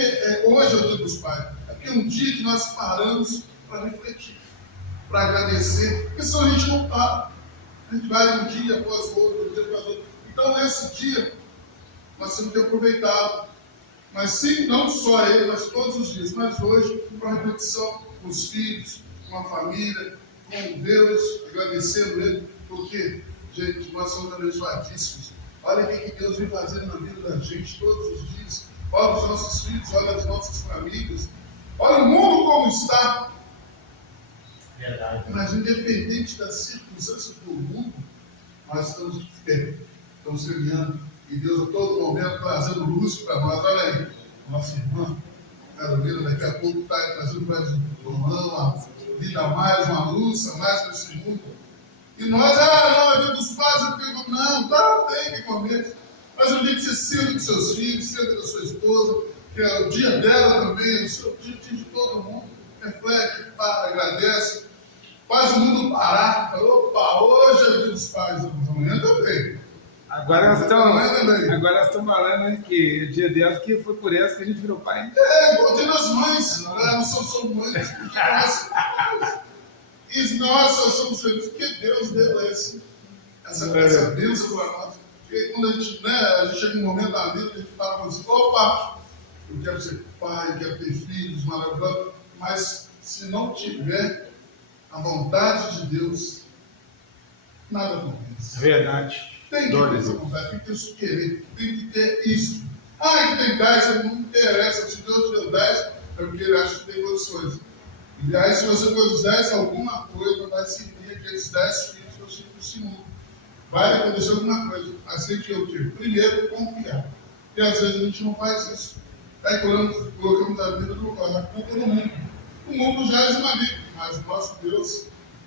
hoje é o Dia dos Pais, é porque é um dia que nós paramos para refletir, para agradecer, porque senão a gente não para. A gente vai um dia após o outro, um dia após o outro. Então nesse dia, nós temos que aproveitar. Mas sim, não só ele, mas todos os dias. Mas hoje, com a reflexão com os filhos, com a família, com Deus, agradecendo Ele, porque, gente, nós somos abençoadíssimos. Olha o que Deus vem fazendo na vida da gente todos os dias. Olha os nossos filhos, olha as nossas famílias. Olha o mundo como está. Verdade. Mas independente das circunstâncias do mundo, nós estamos de pé, estamos caminhando. E Deus a todo momento trazendo luz para nós. Olha aí, nossa irmã Carolina, daqui a pouco está trazendo mais uma vida a mais, uma luz a mais para esse mundo. E nós, não, é dia dos pais, eu tenho, não, tá, tem que comer. Mas o dia que você senta com seus filhos, senta com a sua esposa, que é o dia dela também, é o seu dia de todo mundo, reflete, para, agradece, faz o mundo parar, fala, opa, hoje é dia dos pais, amanhã também. Agora nós estamos falando, né, que o dia delas que foi por essa que a gente virou pai. É, o dia das mães, não são mães, porque nós só somos felizes porque Deus deu essa bênção para nós. Porque quando a gente chega um momento da vida, a gente fala e fala assim, opa, eu quero ser pai, eu quero ter filhos maravilhosos, mas se não tiver a vontade de Deus, nada acontece. Verdade. Tem que ter essa vontade, tem que ter isso querer, tem que ter isso. Que tem 10, não interessa, se Deus te deu 10, é porque ele acha que tem condições. E aí, se você pôr os 10, alguma coisa vai seguir aqueles 10 filhos que eu sinto nesse mundo. Vai acontecer alguma coisa. Mas tem que eu ter. Primeiro, confiar. E às vezes a gente não faz isso. Aí colocamos a vida a culpa no mundo. O mundo já é maligno, mas o nosso Deus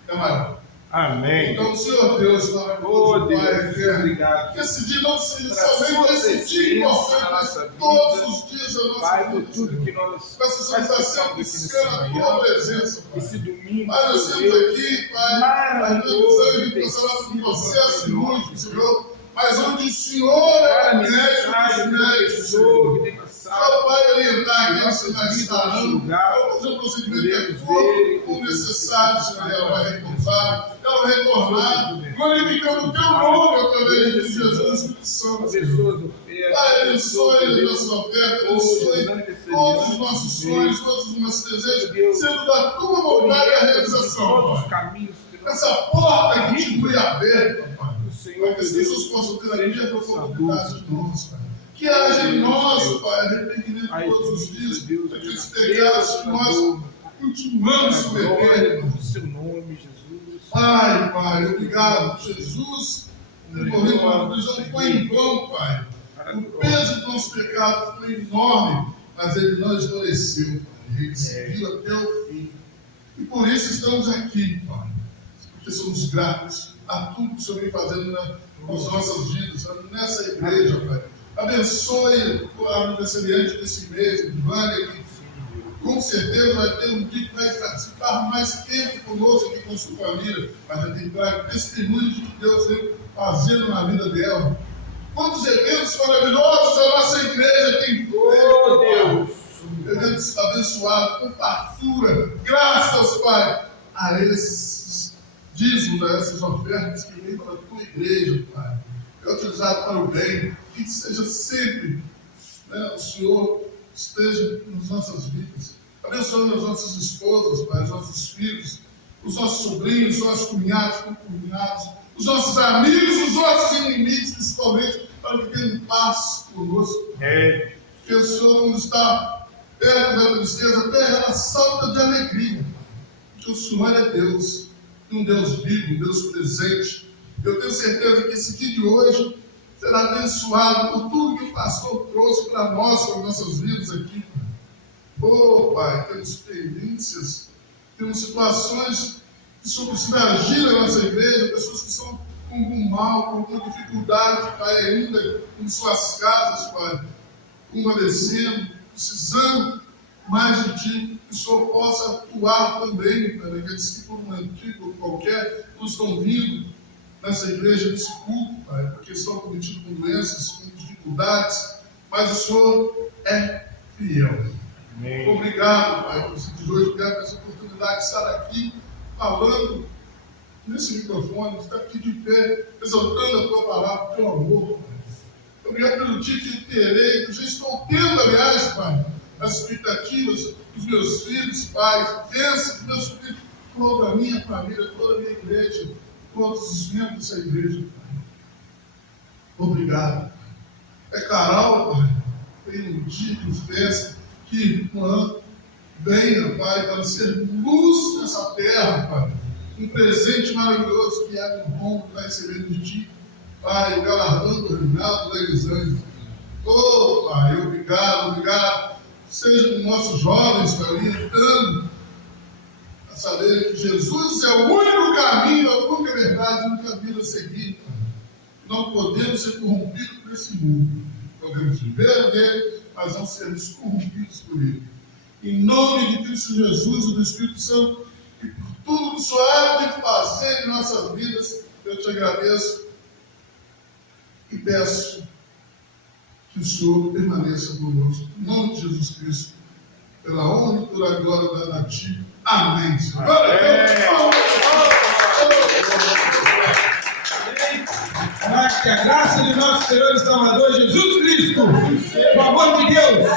é maior. Amém. Então, Senhor Deus, Oh, Deus, Pai eterno, obrigado. que esse dia não seja somente esse dia importante, mas todos os dias da nossa Pai, por vida. tudo que nós Peço que está sempre buscando a tua presença, Pai. esse domingo, Pai, nós estamos aqui, Pai, analisando e passando por processo inútil, Senhor, mas onde o Senhor é o médico dos médicos, Senhor. Só vai orientar aqui, você vai estar dando, vai fazer um procedimento que é todo o necessário, Senhor, ela vai repousar, ela vai retornar, glorificando o teu nome através de Jesus, Espírito Santo, Senhor. Pai, abençoe as nossas ofertas, abençoe todos os nossos sonhos, todos os nossos desejos, sendo da tua vontade a realização, Pai. Essa porta continue aberta, Pai, para que as pessoas possam ter a minha oportunidade de nós, Pai. Que haja em nós, Pai, arrependimento todos os dias, daqueles pecados que nós continuamos cometendo. No seu nome, Jesus. Pai, obrigado, Jesus. Morreu uma cruz, não foi em vão, Pai. O peso do nosso pecado foi enorme, mas ele não esmoreceu, Pai. Ele seguiu até o fim. E por isso estamos aqui, Pai. Porque somos gratos a tudo que o Senhor vem fazendo nas nossas vidas, nessa igreja, Pai. Abençoe o aniversariante desse mês, Ivânia, que com certeza vai ter um dia que vai participar mais tempo conosco aqui com sua família, mas vai ter que dar testemunho de que Deus vem fazendo na vida dela. Quantos eventos maravilhosos a nossa igreja tem feito, Deus! Eventos abençoados, com fartura, graças, Pai, a esses dízimos, a essas ofertas que vêm para a tua igreja, Pai. É utilizado para o bem, que seja sempre, o Senhor esteja nas nossas vidas, abençoando as nossas esposas, Pai, os nossos filhos, os nossos sobrinhos, os nossos cunhados, concunhados, os nossos amigos, os nossos inimigos, principalmente, para que tenham paz conosco. Que o Senhor não está perto da tristeza, até ela salta de alegria, porque o Senhor é Deus, um Deus vivo, um Deus presente. Eu tenho certeza que esse dia de hoje será abençoado por tudo que o pastor trouxe para nós, para nossas vidas aqui. Pai, temos pendências, temos situações que o Senhor precisa agir na nossa igreja, pessoas que estão com algum mal, com dificuldade, Pai, ainda em suas casas, Pai, convalescendo, precisando mais de Ti, que o Senhor possa atuar também, Pai, naqueles que por um antigo qualquer não estão vindo nessa igreja, nesse culto, Pai, porque estão cometidos com doenças, com dificuldades, mas o Senhor é fiel. Amém. Obrigado, Pai, por esse dia de hoje, obrigado por essa oportunidade de estar aqui falando nesse microfone, de estar aqui de pé, exaltando a Tua palavra, o Teu amor, Pai. obrigado pelo dia que terei, eu já estou tendo, aliás, Pai, as expectativas dos meus filhos, Pai, pensa que meus filhos, toda a minha família, toda a minha igreja, todos os membros dessa igreja, Pai. Obrigado. É Carol, Pai, tem um dia de festa, que irmã venha, Pai, para ser luz nessa terra, Pai. Um presente maravilhoso que é um bom para receber de Ti, Pai, o galardão do Renato da Elisângela. Oh, Pai, obrigado, obrigado. Seja com nossos jovens, Pai, orientando a saber que Jesus é o único caminho, a única verdade, a única vida a seguir, Pai. Não podemos ser corrompidos por esse mundo. Podemos viver dele, mas não sermos corrompidos por ele. Em nome de Cristo Jesus e do Espírito Santo, e por tudo que o Senhor há de fazer em nossas vidas, eu te agradeço e peço que o Senhor permaneça conosco. Em nome de Jesus Cristo, pela honra e pela glória da Ti. Amém. Mas que a graça de nosso Senhor e Salvador Jesus Cristo, o amor de Deus,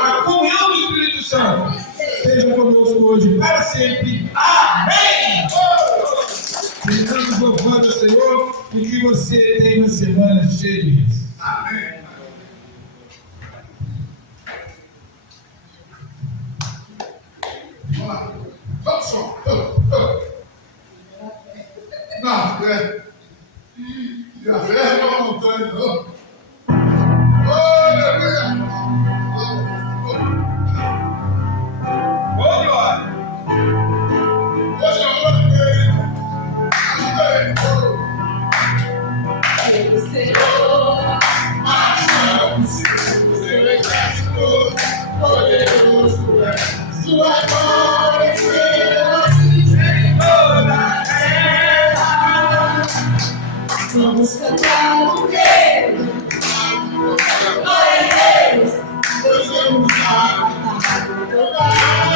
a comunhão do Espírito Santo, seja conosco hoje para sempre. Amém! Estamos louvando o Senhor e que você tenha uma semana cheia de bênçãos. Amém. Vamos lá. Vamos só. Não, e a fé é uma montanha, não. Aleluia! Boa glória! Hoje é hora dele. Ajuda ele. O Senhor, Marchamos, o seu exército poderoso é. sua glória será Toda a terra, vamos cantar o Deus, glória a Deus, Nós vamos lá. toda a